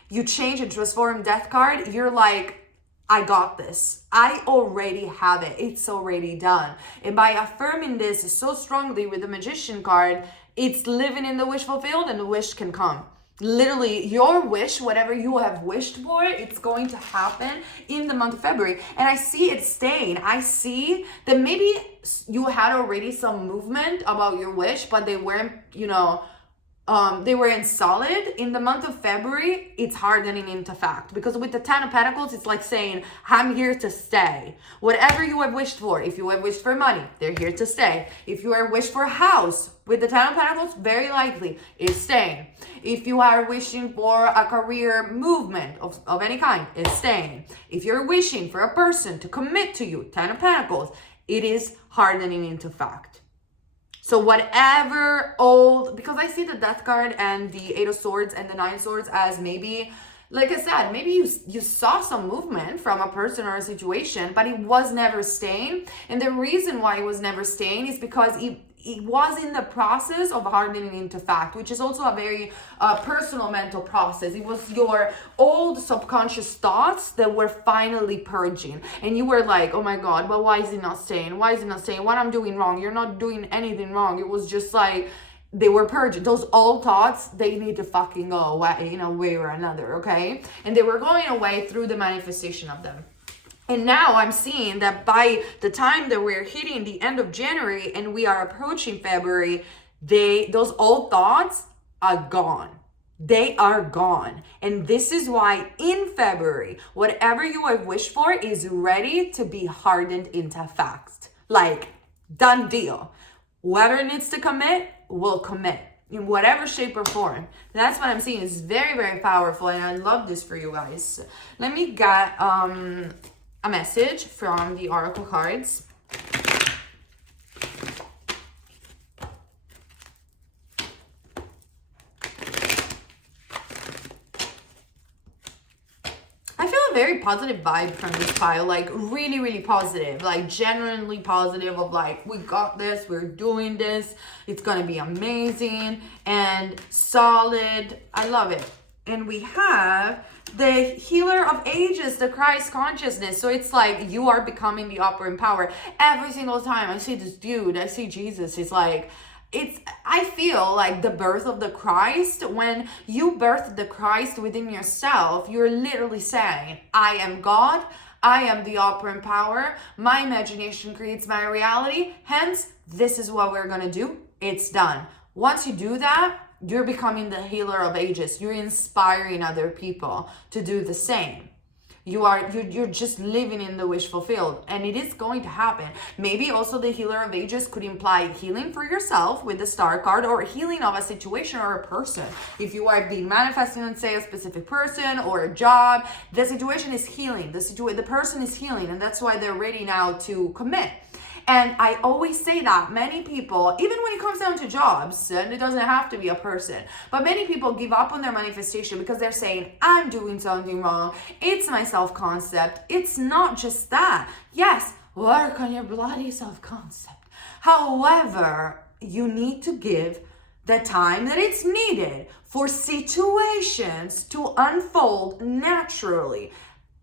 you change and transform Death card, you're like, I got this. I already have it. It's already done. And by affirming this so strongly with the Magician card, it's living in the wish fulfilled and the wish can come. Literally, your wish, whatever you have wished for, it's going to happen in the month of February. And I see it staying. I see that maybe you had already some movement about your wish, but they weren't, they were solid. In the month of February, it's hardening into fact. Because with the Ten of Pentacles, it's like saying, I'm here to stay. Whatever you have wished for, if you have wished for money, they're here to stay. If you are wished for a house, with the Ten of Pentacles, very likely, it's staying. If you are wishing for a career movement of any kind, it's staying. If you're wishing for a person to commit to you, Ten of Pentacles, it is hardening into fact. So whatever old, because I see the Death card and the Eight of Swords and the Nine of Swords as maybe, like I said, maybe you saw some movement from a person or a situation, but it was never staying. And the reason why it was never staying is because it was in the process of hardening into fact, which is also a very personal mental process. It was your old subconscious thoughts that were finally purging. And you were like, oh my God, but why is it not staying? Why is it not staying? What I'm doing wrong? You're not doing anything wrong. It was just like, they were purged. Those old thoughts, they need to fucking go away in a way or another, okay? And they were going away through the manifestation of them. And now I'm seeing that by the time that we're hitting the end of January and we are approaching February, those old thoughts are gone. They are gone. And this is why in February, whatever you have wished for is ready to be hardened into fact. Like, done deal. Whoever needs to commit will commit in whatever shape or form. That's what I'm seeing. It's very, very powerful. And I love this for you guys. Let me get a message from the Oracle cards. I feel a very positive vibe from this pile, like really, really positive, like genuinely positive of like, we got this, we're doing this, it's gonna be amazing and solid. I love it. And we have the Healer of Ages, the Christ consciousness. So it's like you are becoming the operant power. Every single time I see this dude, I see Jesus, it's like, I feel like the birth of the Christ, when you birth the Christ within yourself, you're literally saying, I am God, I am the operant power, my imagination creates my reality, hence, this is what we're gonna do, it's done. Once you do that, you're becoming the healer of ages. You're inspiring other people to do the same. You're just living in the wish fulfilled, and it is going to happen. Maybe also the healer of ages could imply healing for yourself with the star card, or healing of a situation or a person. If you are being manifesting and say a specific person or a job, the situation is healing. The person is healing, and that's why they're ready now to commit. And I always say that many people, even when it comes down to jobs, and it doesn't have to be a person, but many people give up on their manifestation because they're saying, I'm doing something wrong. It's my self-concept. It's not just that. Yes, work on your bloody self-concept. However, you need to give the time that it's needed for situations to unfold naturally.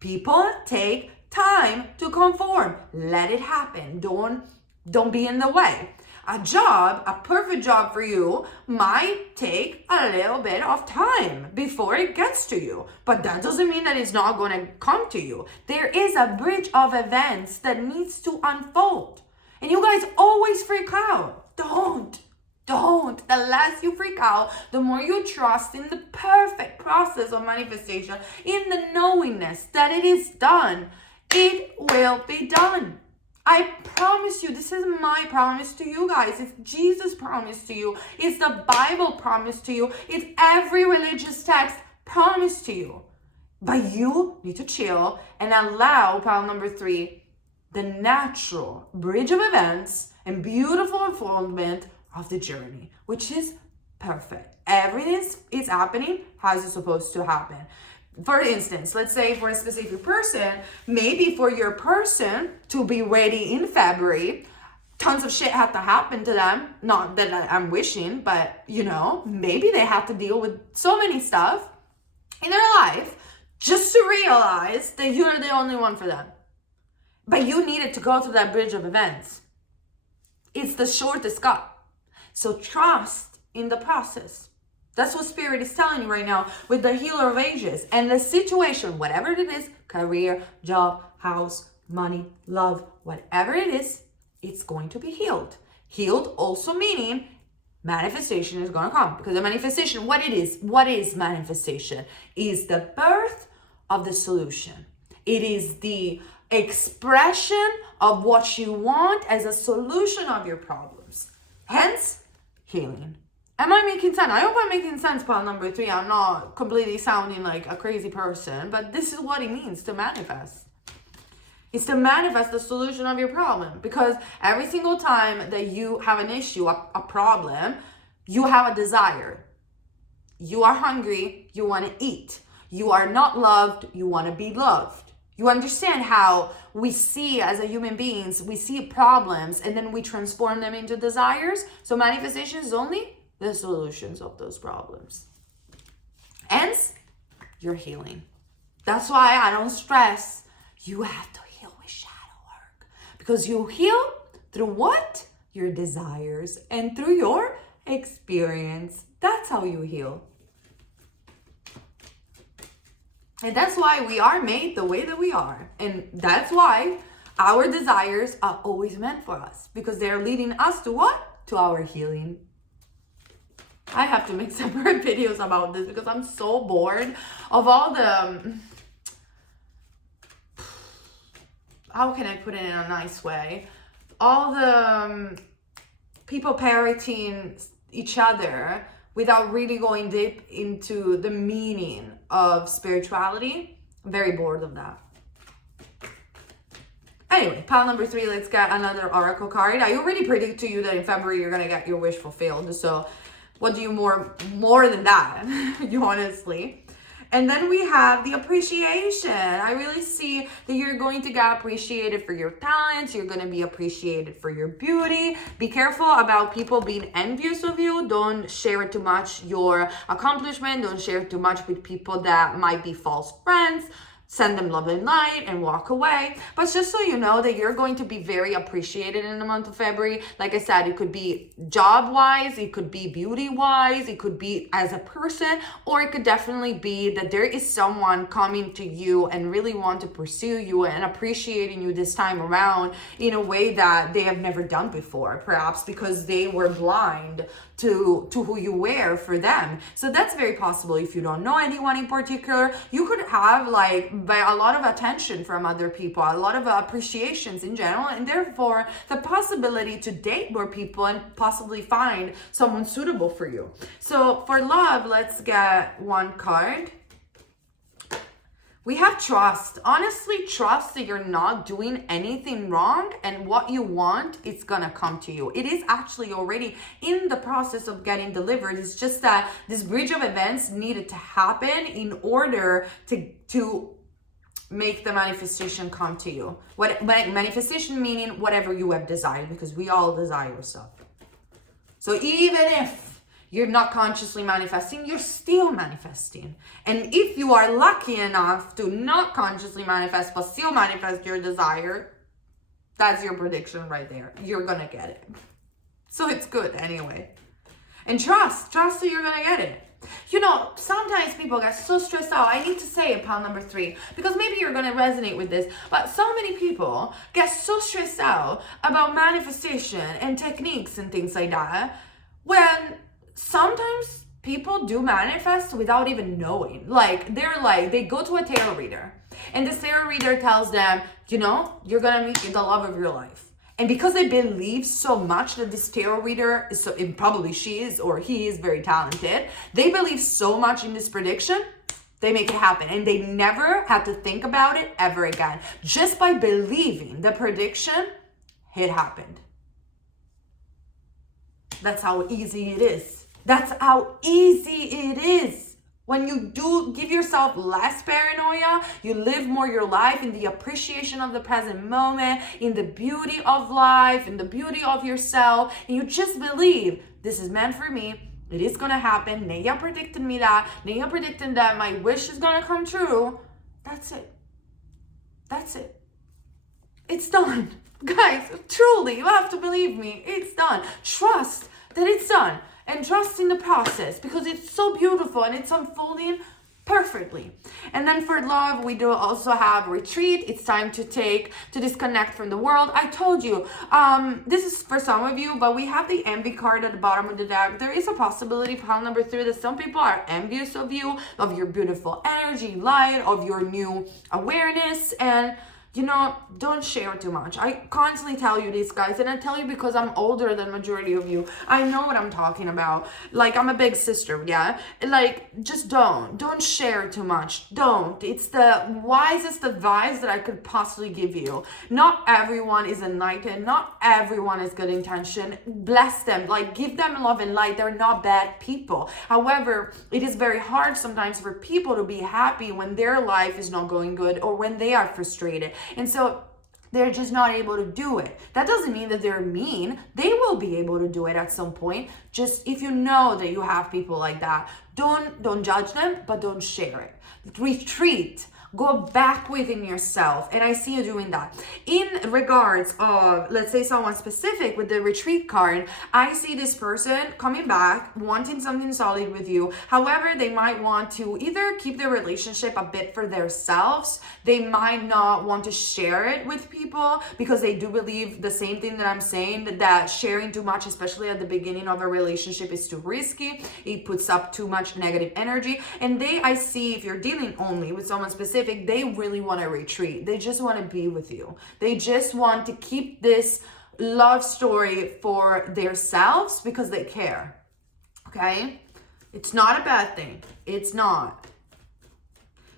People take time to conform. Let it happen. Don't be in the way. A perfect job for you might take a little bit of time before it gets to you, but that doesn't mean that it's not going to come to you. There is a bridge of events that needs to unfold, and you guys always freak out. Don't. The less you freak out, the more you trust in the perfect process of manifestation, in the knowingness that it is done. It will be done. I promise you, this is my promise to you guys. It's Jesus' promise to you. It's the Bible promise to you. It's every religious text promise to you. But you need to chill and allow, pile number 3, the natural bridge of events and beautiful unfoldment of the journey, which is perfect. Everything is happening as it's supposed to happen. For instance, let's say for a specific person, maybe for your person to be ready in February, tons of shit had to happen to them. Not that I'm wishing, but maybe they had to deal with so many stuff in their life just to realize that you're the only one for them. But you needed to go through that bridge of events. It's the shortest cut. So trust in the process. That's what Spirit is telling you right now with the healer of ages. And the situation, whatever it is, career, job, house, money, love, whatever it is, it's going to be healed. Healed also meaning manifestation is going to come. Because the manifestation, what is manifestation? Is the birth of the solution. It is the expression of what you want as a solution of your problems. Hence, healing. Am I making sense? I hope I'm making sense, pile number 3. I'm not completely sounding like a crazy person, but this is what it means to manifest. It's to manifest the solution of your problem, because every single time that you have an issue, a problem, you have a desire. You are hungry, you want to eat. You are not loved, you want to be loved. You understand how we see as a human beings, we see problems and then we transform them into desires. So manifestation is only the solutions of those problems. Hence, you're healing. That's why I don't stress. You have to heal with shadow work. Because you heal through what? Your desires and through your experience. That's how you heal. And that's why we are made the way that we are. And that's why our desires are always meant for us. Because they're leading us to what? To our healing. I have to make separate videos about this because I'm so bored of all the... How can I put it in a nice way? All the people parroting each other without really going deep into the meaning of spirituality. I'm very bored of that. Anyway, pile number 3, let's get another oracle card. I already predict to you that in February you're gonna get your wish fulfilled. So what do you more than that, you honestly. And then we have the appreciation. I really see that you're going to get appreciated for your talents. You're going to be appreciated for your beauty. Be careful about people being envious of you. Don't share too much your accomplishment. Don't share too much with people that might be false friends. send them love and light and walk away. But just so you know that you're going to be very appreciated in the month of February. Like I said, it could be job-wise, it could be beauty-wise, it could be as a person, or it could definitely be that there is someone coming to you and really want to pursue you and appreciating you this time around in a way that they have never done before, perhaps because they were blind to who you were for them. So that's very possible. If you don't know anyone in particular, you could have like a lot of attention from other people, a lot of appreciations in general, and therefore the possibility to date more people and possibly find someone suitable for you. So for love, let's get one card. We have trust. Honestly, trust that you're not doing anything wrong and what you want is gonna come to you. It is actually already in the process of getting delivered. It's just that this bridge of events needed to happen in order to make the manifestation come to you. Manifestation meaning whatever you have desired, because we all desire stuff. So even if you're not consciously manifesting, you're still manifesting. And if you are lucky enough to not consciously manifest, but still manifest your desire, that's your prediction right there. You're gonna get it. So it's good anyway. And trust that you're gonna get it. You know, sometimes people get so stressed out. I need to say it, pile number 3, because maybe you're going to resonate with this, but so many people get so stressed out about manifestation and techniques and things like that, when sometimes people do manifest without even knowing. They go to a tarot reader, and the tarot reader tells them, you know, you're going to meet the love of your life. And because they believe so much that this tarot reader is so, and probably she is or he is very talented, they believe so much in this prediction, they make it happen. And they never have to think about it ever again. Just by believing the prediction, it happened. That's how easy it is. That's how easy it is. When you do give yourself less paranoia, you live more your life in the appreciation of the present moment, in the beauty of life, in the beauty of yourself, and you just believe this is meant for me. It is gonna happen. Naya predicted me that. Naya predicted that my wish is gonna come true. That's it. That's it. It's done. Guys, truly, you have to believe me. It's done. Trust that it's done. And trust in the process, because it's so beautiful and it's unfolding perfectly. And then for love, we do also have retreat. It's time to disconnect from the world. I told you, this is for some of you, but we have the envy card at the bottom of the deck. There is a possibility, pile number 3, that some people are envious of you, of your beautiful energy, light, of your new awareness, and you know, don't share too much. I constantly tell you this, guys, and I tell you because I'm older than majority of you. I know what I'm talking about. Like, I'm a big sister, yeah? Like, just don't share too much. Don't. It's the wisest advice that I could possibly give you. Not everyone is enlightened. Not everyone is good intention. Bless them. Like, give them love and light. They're not bad people. However, it is very hard sometimes for people to be happy when their life is not going good or when they are frustrated. And so they're just not able to do it. That doesn't mean that they're mean. They will be able to do it at some point. Just if you know that you have people like that, don't judge them, but don't share it. Retreat. Go back within yourself. And I see you doing that. In regards of, let's say, someone specific with the retreat card, I see this person coming back, wanting something solid with you. However, they might want to either keep their relationship a bit for themselves. They might not want to share it with people because they do believe the same thing that I'm saying, that sharing too much, especially at the beginning of a relationship, is too risky. It puts up too much negative energy. And I see, if you're dealing only with someone specific, they really want to retreat. They just want to be with you. They just want to keep this love story for themselves because they care. Okay? It's not a bad thing. It's not.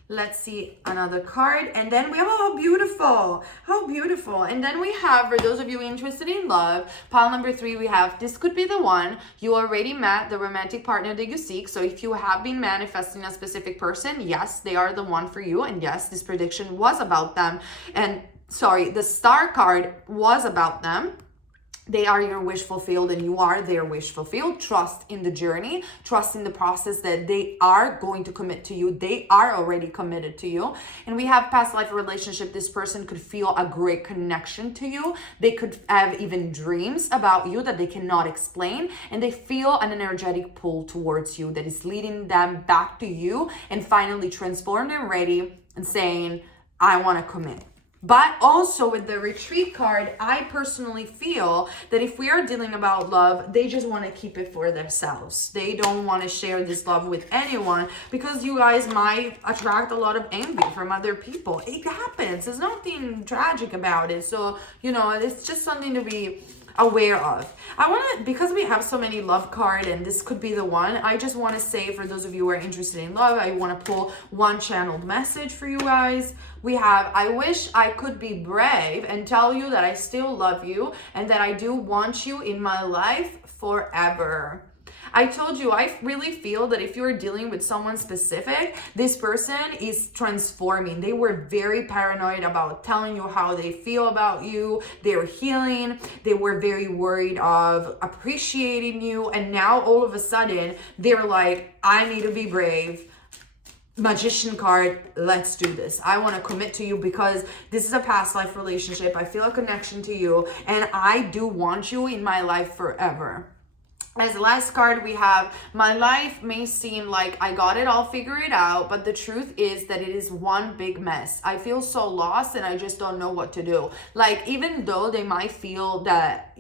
Let's see another card. And then we have, oh, beautiful. How beautiful. And then we have, for those of you interested in love, pile number 3, we have, this could be the one. You already met the romantic partner that you seek. So if you have been manifesting a specific person, yes, they are the one for you. And yes, this prediction was about them. And sorry, the star card was about them. They are your wish fulfilled and you are their wish fulfilled. Trust in the journey, trust in the process that they are going to commit to you. They are already committed to you. And we have past life relationship. This person could feel a great connection to you. They could have even dreams about you that they cannot explain. And they feel an energetic pull towards you that is leading them back to you and finally transformed and ready and saying, I want to commit. But also with the retreat card, I personally feel that if we are dealing about love, they just want to keep it for themselves. They don't want to share this love with anyone because you guys might attract a lot of envy from other people. It happens. There's nothing tragic about it. So, it's just something to be aware of. I want to, because we have so many love card and this could be the one, I just want to say for those of you who are interested in love, I want to pull one channeled message for you guys. We have, I wish I could be brave and tell you that I still love you and that I do want you in my life forever. I told you, I really feel that if you're dealing with someone specific, this person is transforming. They were very paranoid about telling you how they feel about you. They were healing. They were very worried of appreciating you. And now all of a sudden, they're like, I need to be brave. Magician card, let's do this. I want to commit to you because this is a past life relationship. I feel a connection to you and I do want you in my life forever. As the last card, we have, my life may seem like I got it all figured out, but the truth is that it is one big mess. I feel so lost and I just don't know what to do. Like, even though you might feel that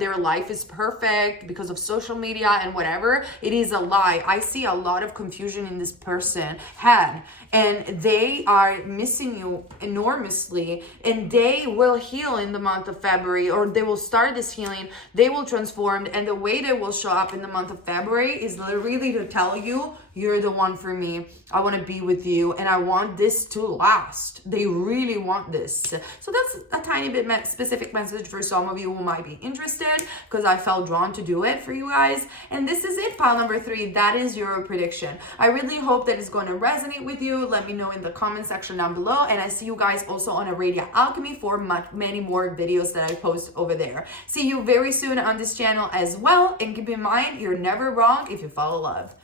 their life is perfect because of social media and whatever, it is a lie. I see a lot of confusion in this person's head and they are missing you enormously, and they will heal in the month of February, or they will start this healing. They will transform, and the way they will show up in the month of February is really to tell you, you're the one for me. I want to be with you and I want this to last. They really want this. So that's a tiny bit specific message for some of you who might be interested, because I felt drawn to do it for you guys. And this is it, pile number 3. That is your prediction. I really hope that it's going to resonate with you. Let me know in the comment section down below. And I see you guys also on Aradia Alchemy for many more videos that I post over there. See you very soon on this channel as well. And keep in mind, you're never wrong if you follow love.